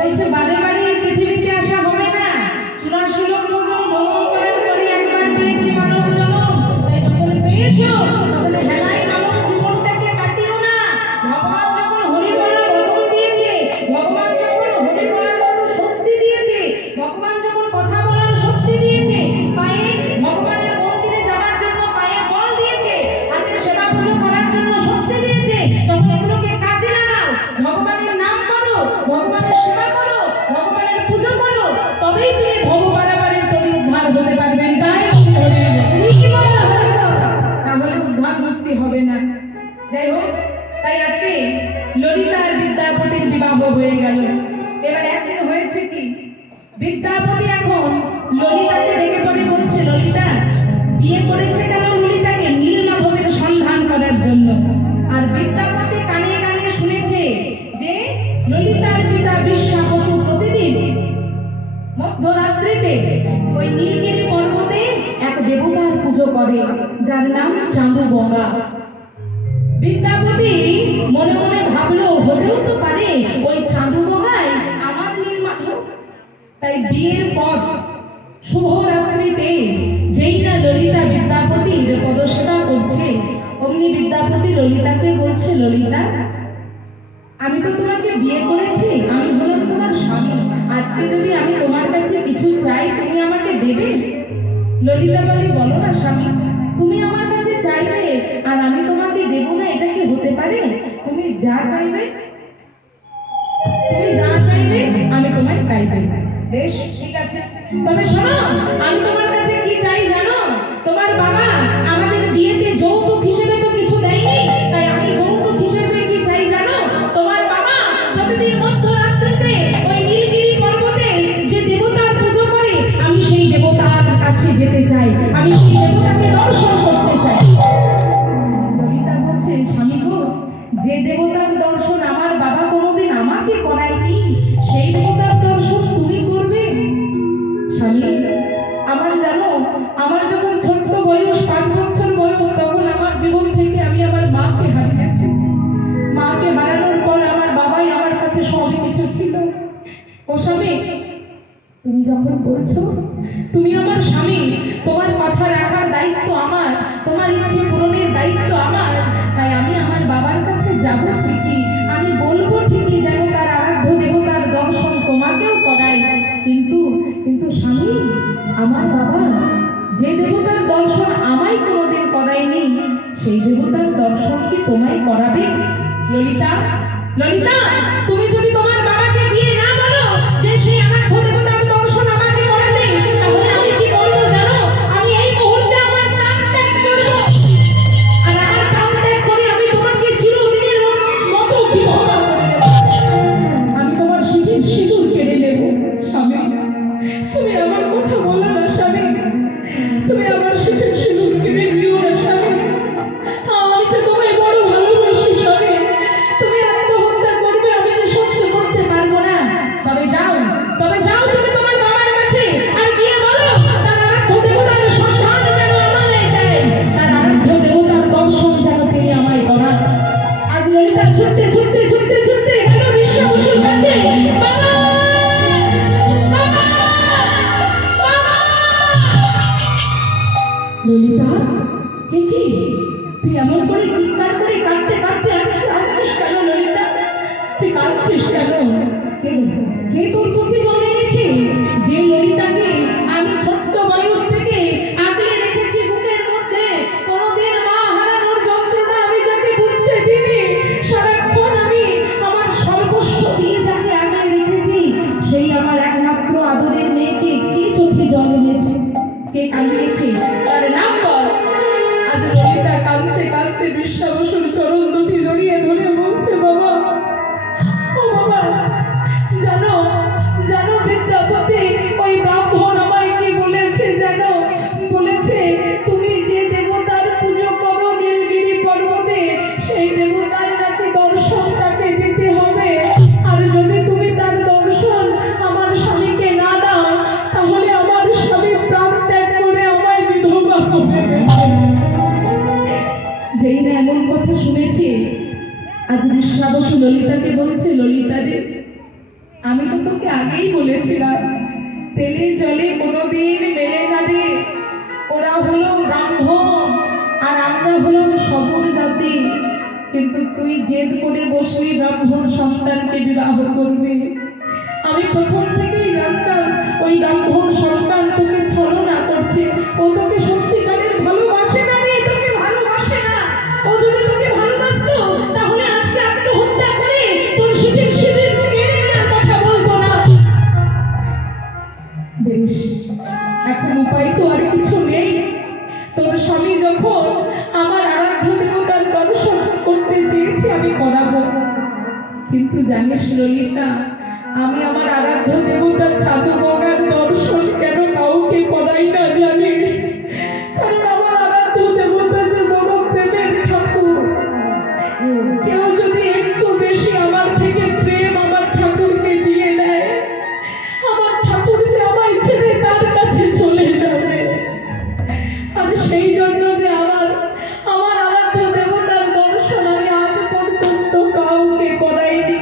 বলছে বারে বারে এই পৃথিবীতে আসা হবে না, 84 লক্ষ জন ভ্রমণ করার পরে একবার পেয়েছি মানব জন্ম। তাই যখন পেয়েছো তখন হেলায় মানব জীবনটাকে কাটিও না। ভগবান যখন হরি বলার বদল দিয়েছে, ভগবান যখন হরি বলার মতো শক্তি দিয়েছে, ভগবান যখন কথা বলার শক্তি দিয়েছে, পায়ে ভগবানের মন্দিরে যাওয়ার জন্য পায়ে বল দিয়েছে, হাতে সেবা পুজো করার জন্য শক্তি দিয়েছে, তখন এগুলোকে কাজে লাগাও। ভগবানের নাম করো, ভগবানের সেবা করো, ভগবানের পুজো করো, তবেই তুমি ভব পারাবারের তবে উদ্ধার হতে পারবে। তাই তাহলে উদ্ধার মুক্তি হবে না। যাই হোক, তাই আজকে ললিতা আর বিদ্যাপতির বিবাহ হয়ে গেল। এবার একদিন হয়েছে কি, বিদ্যাপতি এখন ললিতাকে ডেকে পড়ে বলছে, ললিতা বিয়ে করেছে কেন ললিতাকে? নীলমাধবের সন্ধান করার জন্য। আর বিদ্যাপতি কানে কানে শুনেছে যে ললিতার পিতা বিশ্বা বসু প্রতিদিন মধ্যরাত্রিতে ওই নীলগিরি পর্বতে এক দেবতার পুজো করে, যার নাম চাঁদুবঙ্গা। বিদ্যাপতি মনে মনে ভাবলো, হতেও তো পারে ওই চাঁদুবঙ্গাই আমার নীলমাধব। তাই বিয়ের পর শুভরাত্রিতে যেই না ললিতা বিদ্যাপতির পদসেবা করছে, অমনি বিদ্যাপতি ললিতাকে বলছে, ললিতা আমি তো তোমাকে বিয়ে করেছি, আমি হলাম তোমার স্বামী, আজকে যদি আমি তোমার কাছে কিছু চাই তুমি আমাকে দেবে? ললিতা বলে, বলো না স্বামী, তুমি আমার কাছে চাইবে আর আমি তোমাকে দেবো না, এটা কি হতে পারে? তুমি যা চাইবে, তুমি যা চাইবে আমি তোমায় তাই দেব। বেশ ঠিক আছে, তবে শোনো, আমি তোমার কাছে কি চাই জানো? তোমার বাবা আমাদের বিয়েতে যৌতুক হিসেবে তো কিছু দেয়নি, তাই আমি যৌতুক হিসেবে কি চাই জানো? তোমার বাবা প্রতিদিন মধ্যরাত্রিতে ওই নীলগিরি পর্বতে যে দেবতার পুজো করে, আমি সেই দেবতার কাছে যেতে চাই, আমি সেই দেবতাকে দর্শন করতে চাই। ললিতা বলছে, স্বামী গো, যে দেবতার দর্শন আমার বাবা কোনোদিন আমাকে করায়নি, সেই দেবতার দর্শন তুমি করবে? স্বামী, আমার জানো, আমার যখন ছোট্ট বয়স, 5 বছর বয়স, তখন আমার জীবন থেকে আমি আমার মাকে হারিয়েছি। মাকে হারানোর পর আমার বাবাই আমার কাছে সব কিছু ছিল। ও স্বামী, তুমি যখন বলছো তুমি আমার স্বামী, তোমার কথা রাখার দায়িত্ব আমার, তোমার ইচ্ছে পূরণের দায়িত্ব আমার, তাই আমি আমার বাবার কাছে যাব ঠিকই, আমি বলবো ঠিকই যেন তার আরাধ্য দেবতার দর্শন তোমাকেও করায়। কিন্তু কিন্তু স্বামী, আমার বাবা যে দেবতার দর্শন আমায় কোনোদিন করায়নি, সেই দেবতার দর্শন কি তোমায় করাবে? ললিতা, ললিতা, তুমি যদি তোমার বাবাকে গিয়ে না বলো যে সেই আরাধ্য দেবতার দর্শন আমাকে করাবে, তাহলে আমি কি করবো জানো? আমি এই মুহূর্তে আমার প্রাণ ত্যাগ করবো, আর আমার প্রাণ ত্যাগ করে আমি তোমাকে চিরদিনের মতো বিধবা করে দেব। আমি তোমার শিশির সিঁদুর কেড়ে নেব। স্বামী, তুমি আমার কথা বলো না স্বামী, তুমি আমার শিশির সিঁদুর কেড়ে নিও না স্বামী। আমি যে তোমায় বড় ভালোবাসি স্বামী, তুমি আত্মহত্যা করবে আমি যে সহ্য করতে পারবো না। তবে যাও, তবে যাও তুমি তোমার বাবার কাছে আর গিয়ে বলো তার আরাধ্য দেবতার সন্ধান যেন আমায় দেয়, তার আরাধ্য দেবতার দর্শন যেন তিনি আমায় করান। আজ ললিতা ছুটতে ছুটতে ছুটতে ছুটতে গেল বিশ্ব বসুর কাছে। বাবা, আমি তো তোকে আগেই বলেছিলাম তেলে জলে কোনোদিন মেলে না রে। ওরা হলো ব্রাহ্মণ আর আমরা হলাম সবর জাতি, কিন্তু তুই জেদ করে বসলি ব্রাহ্মণ সন্তানকে বিবাহ করবি। আমি প্রথম থেকেই জানতাম ওই ব্রাহ্মণ সন্তান তোকে ছলনা করছে। ও তোকে সত্যিকারের ভালোবাসে না রে, তোকে ভালোবাসে না। ও যদি তোকে ভালোবাসতো তাহলে আজকে আত্মহত্যা করে তোর সুযোগ সুযোগ কেড়ে নেওয়ার কথা বলতো না। বেশ, এখন উপায় তো আর কিছু নেই। তোর স্বামী যখন আমার আরাধ্য দেবতার দর্শন করতে চেয়েছে আমি করাবো, কিন্তু জানিস ললিতা, আমি আমার আরাধ্য দেবতার চাঁদগঙ্গার দর্শন কেন কাউকে করাই না জানিস? কারণ আমার আরাধ্য দেবতা যে বড় প্রেমের ঠাকুর। কেউ যদি একটু বেশি আমার থেকে প্রেম আমার ঠাকুরকে দিয়ে দেয়, আমার ঠাকুর যে আমায় ছেড়ে তার কাছে চলে যাবে। আর সেই জন্য যে আমার আরাধ্য দেবতার দর্শন আমি আজ পর্যন্ত কাউকে করাইনি,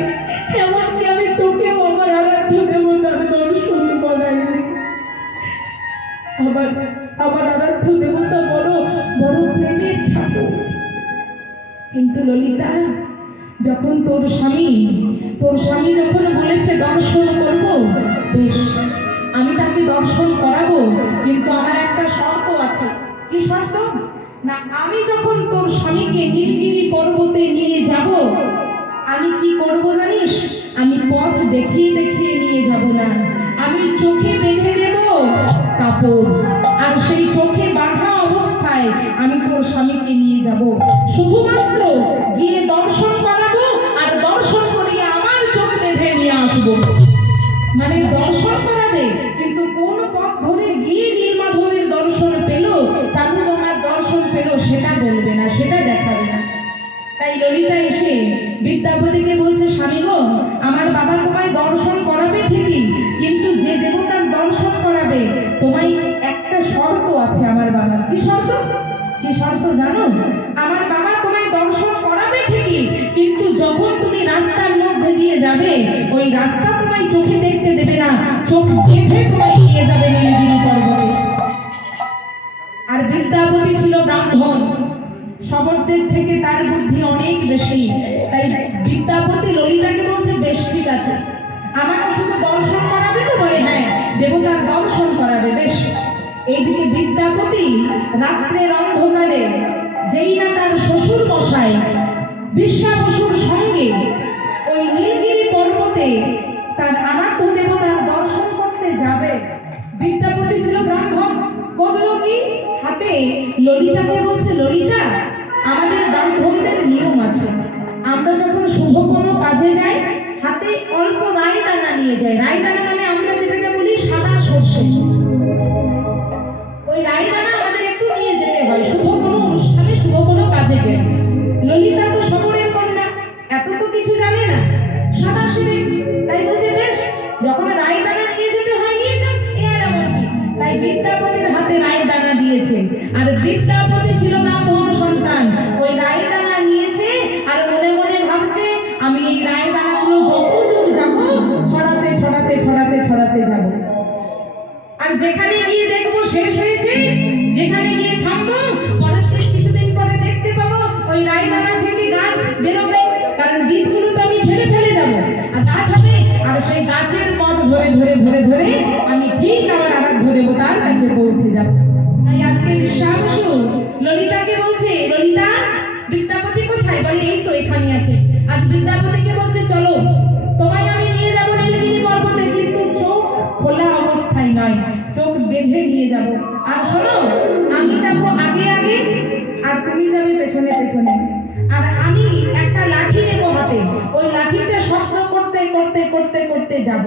এমনকি আমি তোকেও আমার আরাধ্য দেবতার দর্শন করাইনি। আমার আরাধ্য দেবতা বড় বড় প্রেমের ঠাকুর। কিন্তু ললিতা, যখন তোর স্বামী যখন বলেছে দর্শন করব, বেশ, আমি তাকে দর্শন করাবো, কিন্তু আমার একটা শর্ত আছে। কি শর্ত? না, আমি যখন তোর স্বামীকে নীলগিরি পর্বতে নিয়ে যাব, আমি কি করব জানিস? আমি পথ দেখিয়ে দেখিয়ে নিয়ে যাব না, আমি চোখে বেঁধে দেব কাপড়, আর সেই চোখে বাঁধা অবস্থায় আমি তোর স্বামীকে নিয়ে যাব। শুধুমাত্র গিয়ে দর্শন করাবো আর দর্শন করিয়ে আমার চোখ বেঁধে নিয়ে আসবো। মানে দর্শন করাবে, কিন্তু কোন পথ ধরে গিয়ে নীলমাধবের দর্শন পেল, চাঁদগঙ্গার দর্শন পেল, সেটা বলবে না, সেটা দেখাবে না। তাই ললিতা এসে বিদ্যাপতিকে বলছে, স্বামী গো, আমার বাবা তোমায় দর্শন করাবে ঠিকই, কিন্তু যে দেবতার দর্শন করাবে তোমায় একটা শর্ত আছে আমার বাবার। কি শর্ত? কি শর্ত জানো? আমার বাবা তোমায় দর্শন করাবে ঠিকই, কিন্তু যখন তুমি রাস্তার মধ্যে দিয়ে যাবে, ওই রাস্তা তোমায় চোখে দেখতে দেবে না, চোখ বেঁধে তোমায় নিয়ে যাবে নীলগিরি পর্বতে। আর বিদ্যাপতি ছিল ব্রাহ্মণ, শবরদের থেকে তার বুদ্ধি অনেক বেশি। তাই বিদ্যাপতি ললিতাকে বলছে, বেশ ঠিক আছে, আমাকে শুধু দর্শন করাবে তো? বলে হ্যাঁ, দেবতার দর্শন করাবে। বেশ। এইদিকে বিদ্যাপতি রাত্রের অন্ধকারে, যেই না তার শ্বশুর মশাই বিশ্বাবসুর সঙ্গে ওই নীলগিরি পর্বতে তার আরাধ্য দেবতার দর্শন করতে যাবে, বিদ্যাপতি ছিল ব্রাহ্মণ, করলো কি? হাতে ললিতাকে বলছে, ললিতা, আমাদের ব্রাহ্মণদের নিয়ম আছে, আমরা যখন শুভ কোনো কাজে যাই হাতে অল্প রাই দানা নিয়ে যাই। রাই দানা মানে আমরা যেটাকে বলি সাদা সর্ষে, ওই রাই দানা আমাদের একটু নিয়ে যেতে হয় শুভ কোনো অনুষ্ঠানে, শুভ কোনো কাজে গেলে। ললিতা তো শহরের কন্যা, এত তো কিছু জানে না, সাদা সিধে। তাই বলছে, বেশ, যখন রাই দানা নিয়ে যেতে হয় নিয়ে যান, এর এমন কি? তাই বিদ্যাপতির হাতে রাই দানা দিয়েছে। আর বিদ্যাপতি ছিল ব্রাহ্মণ সন্তান, ওই রাই দানা নিয়েছে আর মনে মনে ভাবছে, আমি এই রাই দানাগুলো যত দূর যাবো ছড়াতে ছড়াতে ছড়াতে ছড়াতে যাব। আর যেখানে গিয়ে দেখবো শেষ হয়েছে, যেখানে গিয়ে থামবো, পরের থেকে কিছুদিন পরে দেখতে পাবো ওই রাই দানা থেকে গাছ বেরোবে, কারণ বীজগুলো তো আমি ফেলে ফেলে যাবো, আর গাছ হবে, আর সেই গাছের পথ ধরে ধরে ধরে ধরে আমি ঠিক আমার আরাধ্য দেবতার কাছে পৌঁছে যাব। তাই আজকে বিশ্বাবসু ললিতাকে বলছে, ললিতা, বিদ্যাপতি কোথায়? বলে এই তো এখানে আছে। আজ বিদ্যাপতিকে বলছে, চলো, তোমায় আমি নিয়ে যাবো নীলগিরি পর্বতে, কিন্তু চোখ খোলা অবস্থায় নয়, চোখ বেঁধে নিয়ে যাব। আর শোনো, আমি যাবো আগে আগে আর তুমি যাবে পেছনে পেছনে। আর আমি একটা লাঠি নেবো হাতে, ওই লাঠিতে শব্দ করতে করতে করতে করতে যাব।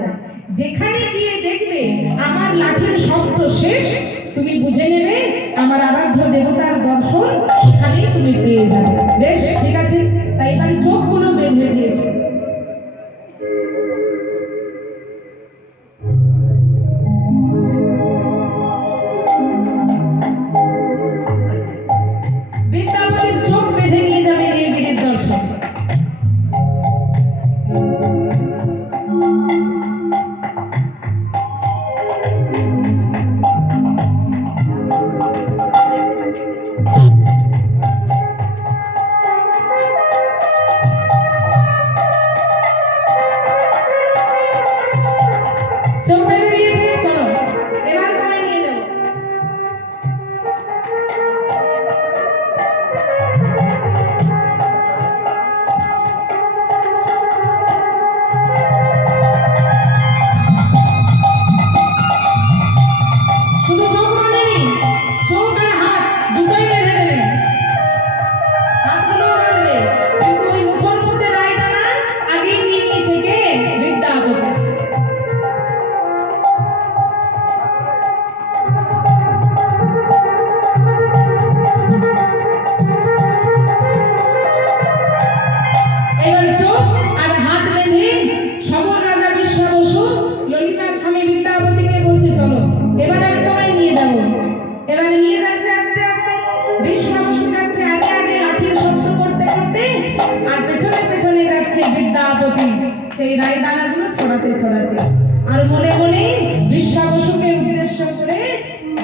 যেখানে গিয়ে দেখবে আমার লাঠির শব্দ শেষ, তুমি বুঝে নেবে আমার আরাধ্য দেবতার দর্শন সেখানেই তুমি পেয়ে যাবে। বেশ, ঠিক আছে। তাই এবার চোখগুলো বেঁধে দিয়েছে। বিদ্যাপতির চোখ বেঁধে নিয়ে যাবে নীলগিরির দর্শন। চোখ বেঁধে দিয়েছে, চলো এবার তোমায় নিয়ে যাবো। শুধু চোখ বাঁধেনি, চোখ আর হাত দুটোই বেঁধে দেবে, হাতগুলো বাঁধবে, কিন্তু ওই মুখের মধ্যে রায়দানা আগেই নিয়ে নিয়েছে কে? বিদ্যাপতি। এবার চোখ আর হাত বেঁধে সবর রাজা বিশ্বাবসু ললিতার স্বামী বিদ্যাপতিকে বলছে চলো এবার আমি তোমায় নিয়ে যাবো। এবারে নিয়ে যাচ্ছে আস্তে আস্তে, বিশ্বাবসু যাচ্ছে আগে আগে লাঠির শব্দ করতে করতে, আর পেছনে পেছনে যাচ্ছে বিদ্যাপতি সেই রায়দানাগুলো ছড়াতে ছড়াতে। আর মনে মনে বিশ্বাবসুকে উদ্দেশ্য করে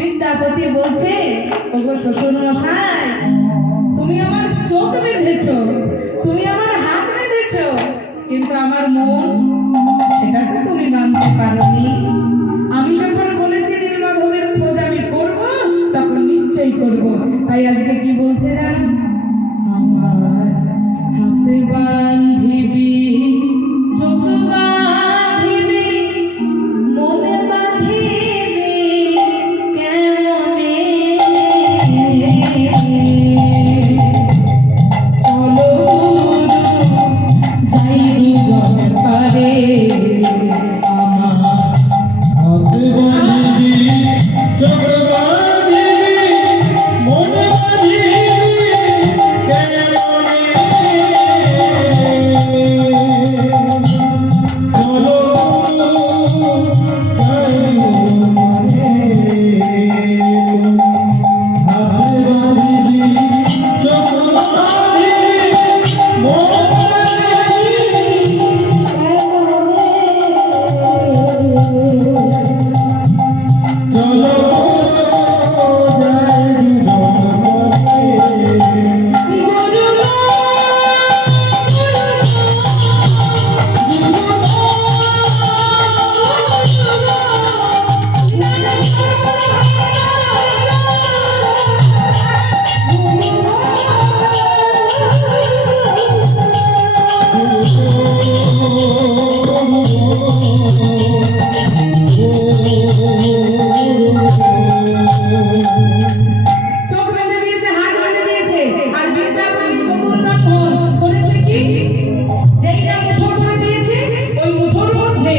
বিদ্যাপতি বলছে, ওগো শ্বশুর মশাই, তুমি আমার চোখ বেঁধেছো, তুমি আমার হাত বেঁধেছো, কিন্তু আমার মন সেটা তো তুমি মানতে পারোনি। আমি যখন বলেছি নীলমাধবের খোঁজ আমি করব, তখন নিশ্চয়ই করব। তাই আজকে কি বলছে জানো? আমার হাতে বাঁধিবি, চোখ বাঁধিবি, মনে বাঁধিবি কেমনে? চলো যাই দুজন পারে, আমার হাতে বাঁধিবি, চোখ বাঁধিবি, মনে বাঁধিবি কেমনে? চলো যাই হাতে বাঁধিবি, চোখ বাঁধিবি, মনে চলো যাই চোখ বেঁধে দিয়েছে, হাত বেঁধে দিয়েছে, আর বিদ্যাপতি চতুর্বাক করেছে কি? যেই না মুঠো করে দিয়েছে, ওই মুঠোর মধ্যে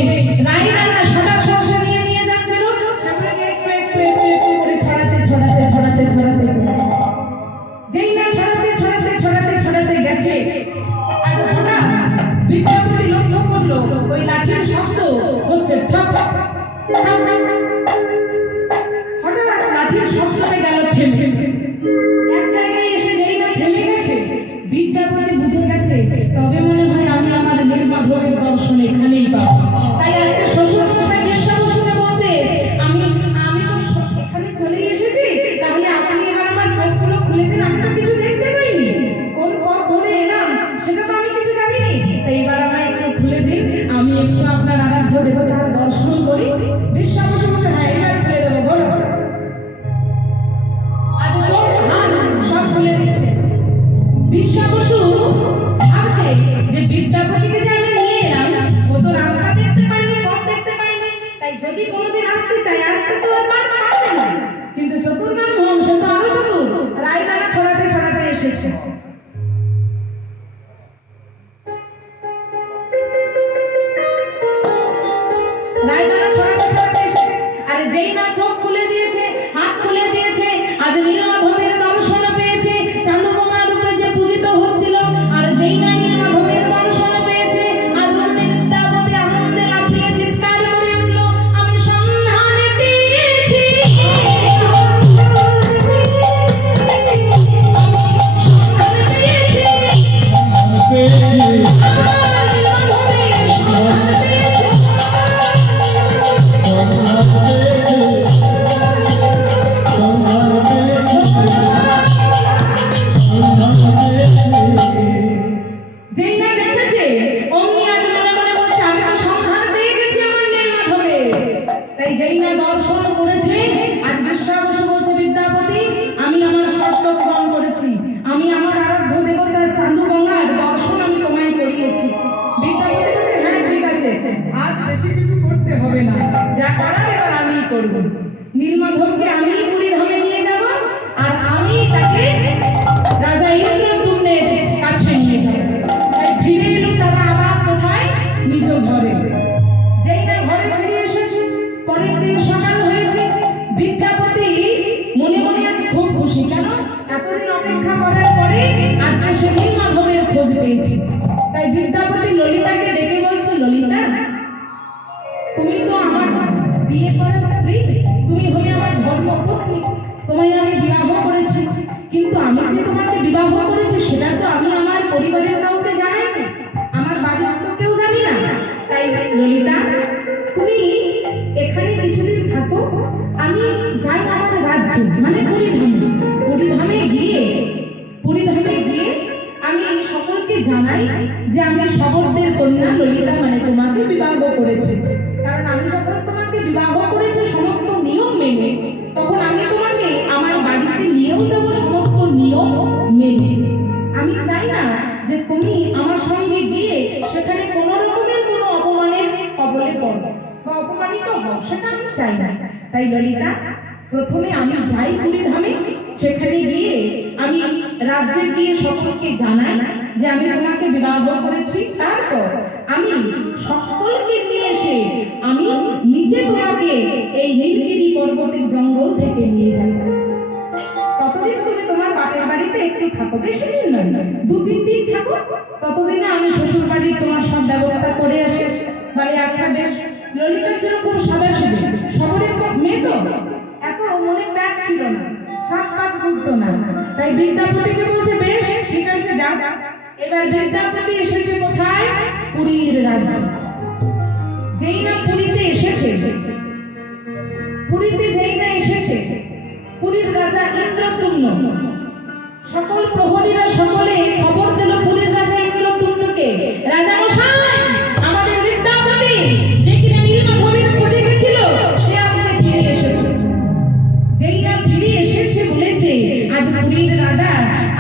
রায়দানা সাদা সর্ষে নিয়ে নিয়ে যাচ্ছিল, সেগুলোকে একটু একটু একটু একটু করে ছড়াতে ছড়াতে ছড়াতে ছড়াতে যেই না ছড়াতে ছড়াতে ছড়াতে ছড়াতে গেছে, আর হঠাৎ বিদ্যাপতি লক্ষ্য করলো ওই লাঠির শব্দ হচ্ছে ঠক ঠক ঠক ঠক। হঠাৎ লাঠির শব্দটা গেল থেমে, এক জায়গায় এসে যেই না থেমে গেছে, বিদ্যাপতি বুঝে গেছে তবে মনে হয় আমি আমার নীলমাধবের দর্শন এখানেই পাবো। তাই আজকে শ্বশুর মশাই বিশ্বাবসুকে বলছে, আমি আমি তো এখানে চলে এসেছি, তাহলে আপনি এবার আমার চোখগুলো খুলে দিন, আমি তো কিছু দেখতে পাইনি, কোন পথ ধরে এলাম সেটা তো আমি কিছু জানিনি, তাই এবার আমার একটু খুলে দিন, আমি একটু আপনার আরাধ্য দেবতার দর্শন করি। বিশ্বাবসু বলছে হ্যাঁ এবার খুলে দেবো, বলো। আজ চোখ হাত সব খুলে দিচ্ছে। বিশ্বাবসু ভাবছে যে বিদ্যাপতিকে যে আমি নিয়ে এলাম, ও তো রাস্তা দেখতে পাইনি, পথ দেখতে পাইনি, তাই যদি কোনোদিন আসতে চাই আসতে তো আর পারবে না। কিন্তু চতুর্মান মোহন সে তো আরো চতুর, রায়দানা ছড়াতে ছড়াতে এসেছে। রায়দানা ছড়াতে ছড়াতে এসেছে, আর যেই না চোখ খুলে দিয়েছে, হাত খুলে দিয়েছে, আজ নীলমাধবের দর্শন পেয়েছে, চান্দুমামার রূপে যে পূজিত হচ্ছিল, আর যেই না নীলমাধবের দর্শন পেয়েছে, আজ অমনি বিদ্যাপতি আনন্দে লাফিয়ে চিৎকার করে উঠল, আমি সন্ধান পেয়েছি, আমি সন্ধান পেয়েছি, যেই না দর্শন করেছে আর বিশ্বাস বলছে বিদ্যাপতি আমি আমার শর্ত পূরণ করেছি, আমি আমার আরাধ্য দেবতা চান্দু গঙ্গার দর্শন আমি তোমায় করিয়েছি। বিদ্যাপতি বলছে হ্যাঁ ঠিক আছে, আর বেশি কিছু করতে হবে না, যা করার এবার আমিই করব। নীলমাধবকে আমি পুরীধামে নিয়ে যাব আর আমি তাকে রাজা ইন্দ্রদ্যুম্নের কাছে নিয়ে যাব। তাই ফিরে এলো তারা আবার কোথায়? নিজ ঘরে। যেই না ঘরে ফিরে এসেছে, পরের দিন সকাল হয়েছে, বিদ্যাপতি মনে মনে আজ খুব খুশি। কেন? এতদিন অপেক্ষা করার পরে আজকে সে নীলমাধবের খোঁজ পেয়েছে। তাই বিদ্যাপতি ললিতাকে ডেকে বলছে, ললিতা তুমি তো আমার বিয়ে করা স্ত্রী, তুমি হলে আমার ধর্মপত্নী, তোমায় আমি বিবাহ করেছি, কিন্তু আমি যে তোমাকে বিবাহ করেছি সেটা তো আমি আমার পরিবারের কাউকে জানাই না, আমার বাড়ির তো কেউ জানি না। তাই ললিতা তুমি এখানে কিছুদিন থাকো, আমি যাই আমার রাজ্যে মানে পুরীধামে গিয়ে আমি সকলকে জানাই যে আমি শবরদের কন্যা ললিতা মানে তোমাকে বিবাহ করেছি। কারণ আমি যখন তোমাকে বিবাহ করেছি সমস্ত নিয়ম মেনে, তখন আমি তোমাকে আমার বাড়িতে নিয়েও যাব সমস্ত নিয়ম মেনে। আমি চাই না যে তুমি আমার সঙ্গে গিয়ে সেখানে কোনো রকমের কোনো অপমানের কবলে পড়ো বা অপমানিত হও, সেটা আমি চাই না। তাই ললিতা প্রথমে আমি যাই পুরীধামে, সেখানে গিয়ে আমি রাজ্যে গিয়ে সকলকে জানাই যে আমি তোমাকে বিবাহ করেছি, তারপর আমি সকলকে নিয়ে এসে আমি নিজে তোমাকে এই নীলগিরি পর্বতের জঙ্গল থেকে নিয়ে যাব। ততদিন তুমি তোমার বাপের বাড়িতে একটু থাকো, বেশি দিন নয়, 2-3 দিন থাকো, ততদিনে আমি শ্বশুর বাড়ির তোমার সব ব্যবস্থা করে আসে। মানে আচ্ছা বেশ। ললিতা ছিল খুব সাদাসিধে, শহরের মেয়ে তো, এত মনে ব্যাগ ছিল না, সব কাজ বুঝতো না। তাই বিদ্যাপতিকে বলছে বেশ ঠিক আছে যা। এবার বিদ্যাপতি এসেছে কোথায়? পুরীর রাজ্যে। যেই না পুরীতে এসেছে, পুরীর রাজা ইন্দ্রদ্যুম্ন সকল প্রহরীরা সকলে খবর দিল পুরীর রাজা ইন্দ্রদ্যুম্নকে, রাজা মশাই আমাদের বিদ্যাপতি যে কিনা নীলমাধবের খোঁজে গেছিল সে আজকে ফিরে এসেছে। যেই না ফিরে এসেছে বলেছে আজ পুরীর রাজা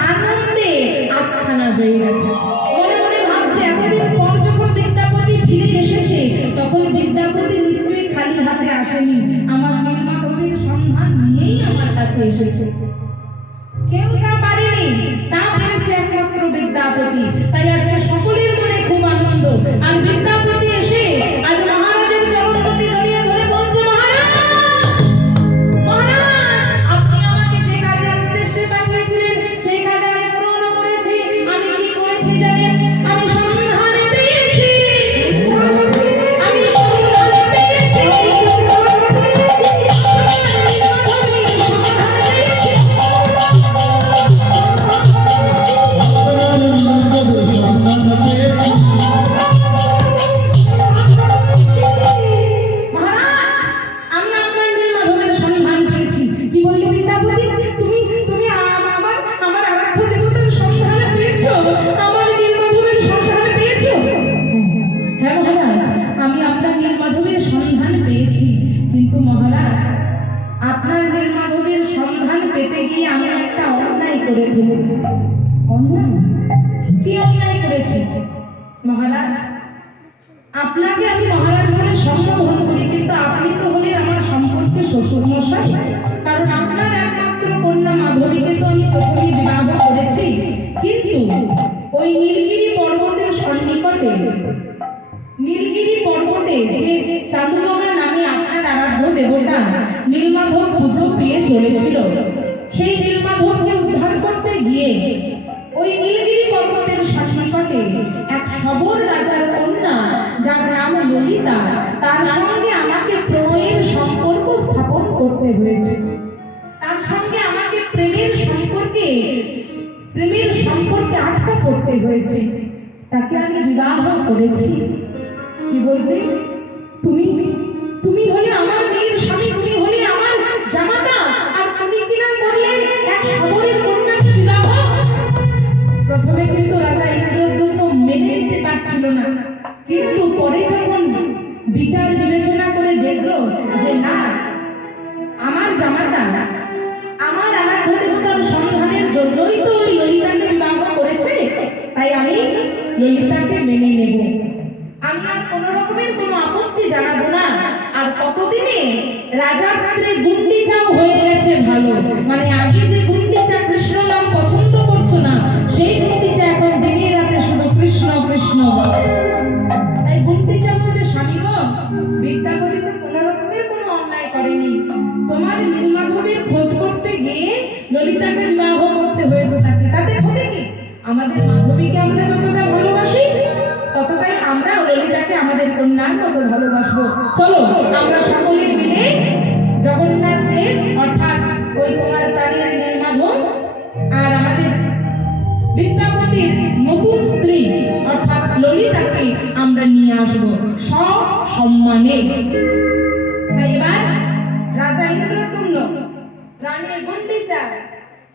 আনন্দে আটখানা হয়ে গেছে। মনে মনে ভাবছে এতদিন পর যখন বিদ্যাপতি ফিরে এসেছে তখন বিদ্যাপতি নিশ্চয়ই খালি হাতে আসেনি, আমার নীলমাধবের সন্ধান নিয়েই আমার কাছে এসেছে। কেউ যা পারেনি তা পেরেছে একমাত্র বিদ্যাপতি। তাই আজকে সকলের মনে খুব আনন্দ। আর বিদ্যাপতি এসে আজ মহারাজের চরণপতি জড়িয়ে ধরে বলছে, মহারাজ আপনি আমাকে যে কাজের উদ্দেশ্যে পাঠিয়েছিলেন সেই কাজে আমি পূর্ণ করেছি। আমি কি করেছি জানেন? আমি সন্ধান পেয়েছি, আমি সন্ধান পেয়েছি। আপনার নীলমাধবের সন্ধান পেতে গিয়ে আমি একটা অন্যায় করে ফেলেছি। অন্যায়? কি অন্যায় করেছি মহারাজ? আপনাকে আমি মহারাজ বলে সম্বোধন করি, কিন্তু আপনি তো হলেন আমার সম্পর্কে শ্বশুর মশাই। কারণ আপনার একমাত্র কন্যা মাধবীকে তো আমি প্রথমেই বিবাহ করেছি, কিন্তু ওই নীলগিরি পর্বতের সন্নিকটে নীলগিরি পর্বতে যে চাঁদুগঙ্গা নামে আপনার আরাধ্য দেবতা নীলমাধব পুজো পেয়ে চলেছিল, সেই নীলমাধবকে উদ্ধার করতে গিয়ে ওই নীলগিরি পর্বতের সন্নিকটে এক সবর রাজার কন্যা যার নাম ললিতা, তার সঙ্গে আমাকে প্রণয়ের সম্পর্ক স্থাপন করতে হয়েছে। তার সঙ্গে আমাকে প্রেমের সম্পর্কে আটকা করতে হয়েছে। তাকে আমি বিবাহ করেছি। কি বলবে? তুমি হলে আমার মেয়ের স্বামী, তুমি হলে আমার জামাতা, আর তুমি কিনা করলে এক শহরের কন্যাকে বিবাহ। প্রথমে কিন্তু রাজা ইন্দ্রদ্যুম্ন মেনে নিতে পারছিল না, কিন্তু পরে যখন বিচার বিবেচনা করে দেখলো যে না না, আমার আরাধ্য দেবতার সন্ধানের জন্যই তো ওই ললিতাকে বিবাহ করেছে, তাই আমি ললিতাকে মেনে নেব। আমি আর কোনো রকমের কোনো আপত্তি জানাবো না। আর কতদিনে রাজার স্ত্রী গুন্ডিচাও হয়ে গেছে ভালো, মানে আগে যে গুন্ডিচা কৃষ্ণ নাম পছন্দ করতো না, সেই গুন্ডিচা এখন দিনে রাতে শুধু কৃষ্ণ কৃষ্ণ বলে। তাই গুন্ডিচা বলছে, স্বামী গো, বিদ্যাপতি তো কোনো রকমের কোনো অন্যায় করেনি, তোমার নীলমাধবের খোঁজ করতে গিয়ে ললিতাকে বিবাহ করতে হয়েছে তাকে, তাতে ক্ষতি কি? আমাদের মাধবীকে আমরা যতটা ভালোবাসি, ততটাই আমরা ললিতাকে আমাদের কন্যার মতো ভালোবাসবো। চলো আমরা সকলে মিলে জগন্নাথ দেব অর্থাৎ ওই তোমার প্রাণের নীলমাধব আর আমাদের বিদ্যাপতির নতুন স্ত্রী অর্থাৎ ললিতাকে আমরা নিয়ে আসবো সসম্মানে। তাই এবার রাজা ইন্দ্রদ্যুম্ন, রানী গুন্ডিচা,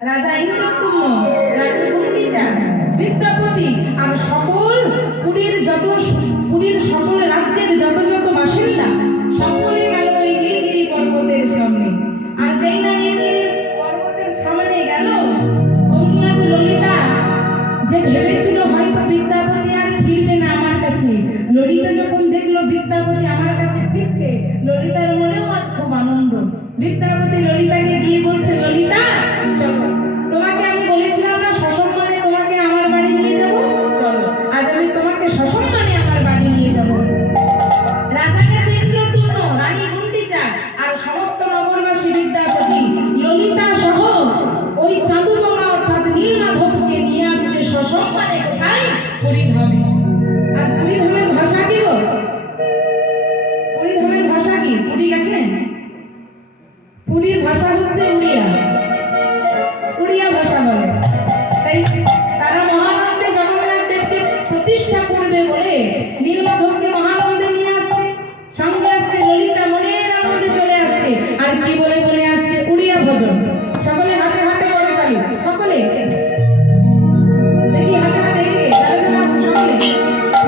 রাজা ইন্দ্রদ্যুম্ন, রানী গুন্ডিচা, বিদ্যাপতি আর সকল পুরীর সকল রাজ্যের যত যত বাসিন্দা সকলে গেল ওই নীলগিরি পর্বতের সামনে। আর যেই না নীলগিরি পর্বতের সামনে গেল, অমনি আজ ললিতা যে ভেবেছিল হয়তো বিদ্যাপতি আর ফিরবে না আমার কাছে, ললিতা যখন দেখলো বিদ্যাপতি আমার কাছে ফিরছে, ললিতার মনেও আজ খুব আনন্দ। বিদ্যাপতি ললিতাকে গিয়ে বলছে, ললিতা চলো, তোমাকে আমি বলেছিলাম না সসম্মানে তোমাকে আমার বাড়ি নিয়ে যাব, চলো আজ আমি তোমাকে সসম্মানে আমার বাড়ি নিয়ে যাব। রাজা গেছে ইন্দ্রদ্যুম্ন, রানী গুন্ডিচা আর সমস্ত নগরবাসী বিদ্যাপতি ললিতা সহ ওই চাঁদুগঙ্গা অর্থাৎ নীলমাধবকে নিয়ে আসছে সসম্মানে কোথায়? পুরীধামে। আর পুরীধামের ভাষা কি গো? পুরীধামের ভাষা কি? পুরী গেছেন? পুরীর ভাষা হচ্ছে উড়িয়া, উড়িয়া ভাষা বলে। তাই তারা মহানন্দে জগন্নাথ দেবকে প্রতিষ্ঠা করবে বলে নীলমাধবকে মহানন্দে নিয়ে আসছে, সঙ্গে আসছে ললিতা, মনের আনন্দে চলে আসছে। আর কি বলে বলে আসছে? উড়িয়া ভজন। সকলে হাতে হাতে করে তালি, সকলে দেখি হাতে হাতে এগিয়ে যারা যারা আছে সকলে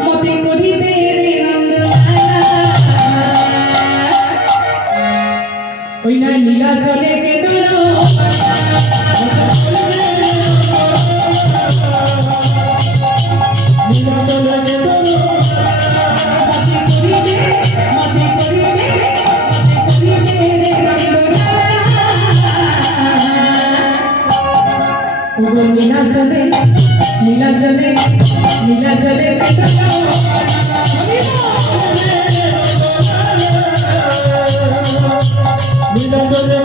মতে করিতে রে নন্দলালা, ওই না নীলাচলে কেদর নীলাচলে নীলাচলে নীলাচলে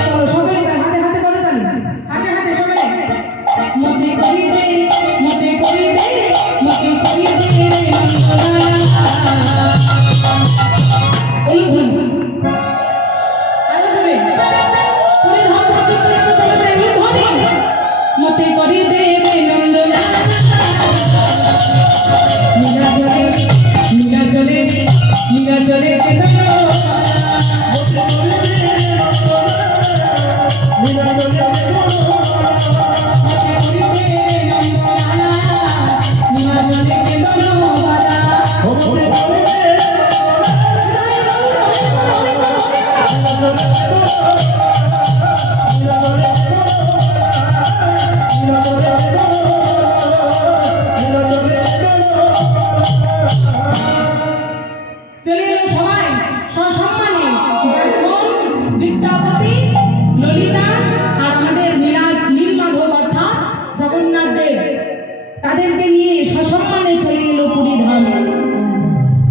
চলো সবাই এবার হাতে হাতে করে তালি, হাতে হাতে সবাই। মতে করি দে, মতে করি দে, মতে করি দে রে নন্দলালা। এই ধুন আরো জোরে তুমি ধর পর্যন্ত একটু চলে যাই এই ধরে। মতে করি দে রে নন্দলালা। নীলা চলে, নীলা চলে, নীলা চলে কেদারনাথ। চলে এলো সবাই সসম্মানে ব্রাহ্মণ, বিদ্যাপতি, ললিতা আর আমাদের নীলমাধব অর্থাৎ জগন্নাথ দেব, তাদেরকে নিয়ে সসম্মানে চলে এলো পুরীধামে।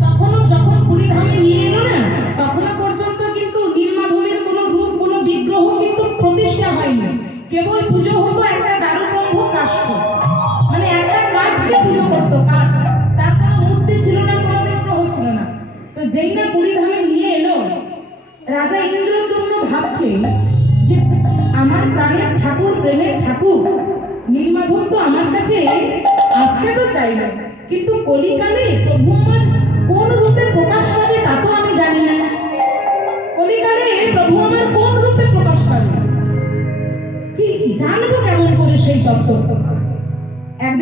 তখনও যখন পুরীধামে নিয়ে এলো না, তখনও পর্যন্ত কিন্তু নীলমাধবের কোনো রূপ, কোনো বিগ্রহ কিন্তু প্রতিষ্ঠা হয়নি। কেবল পুজো হতো একটা দারুব্রহ্ম কাষ্ঠ, মানে একটা কাঠ দিয়ে পুজো করতো, কাঠ। তার কোনো মূর্তি ছিল না, কোনো বিগ্রহ ছিল না। তো যেই না পুরীধামে নিয়ে এলো, রাজা ইন্দ্রদ্যুম্ন ভাবছে যে আমার প্রাণের ঠাকুর, প্রেমের ঠাকুর নীলমাধব তো আমার কাছে আসতে তো চাইল, কিন্তু কলিকালে প্রভু আমার কোন রূপে প্রকাশ পাবে তা তো আমি জানি না। কলিকালে প্রভু আমার কোন রূপে প্রকাশ পাবে কি জানবো কেমন করে সেই তত্ত্ব? একদিন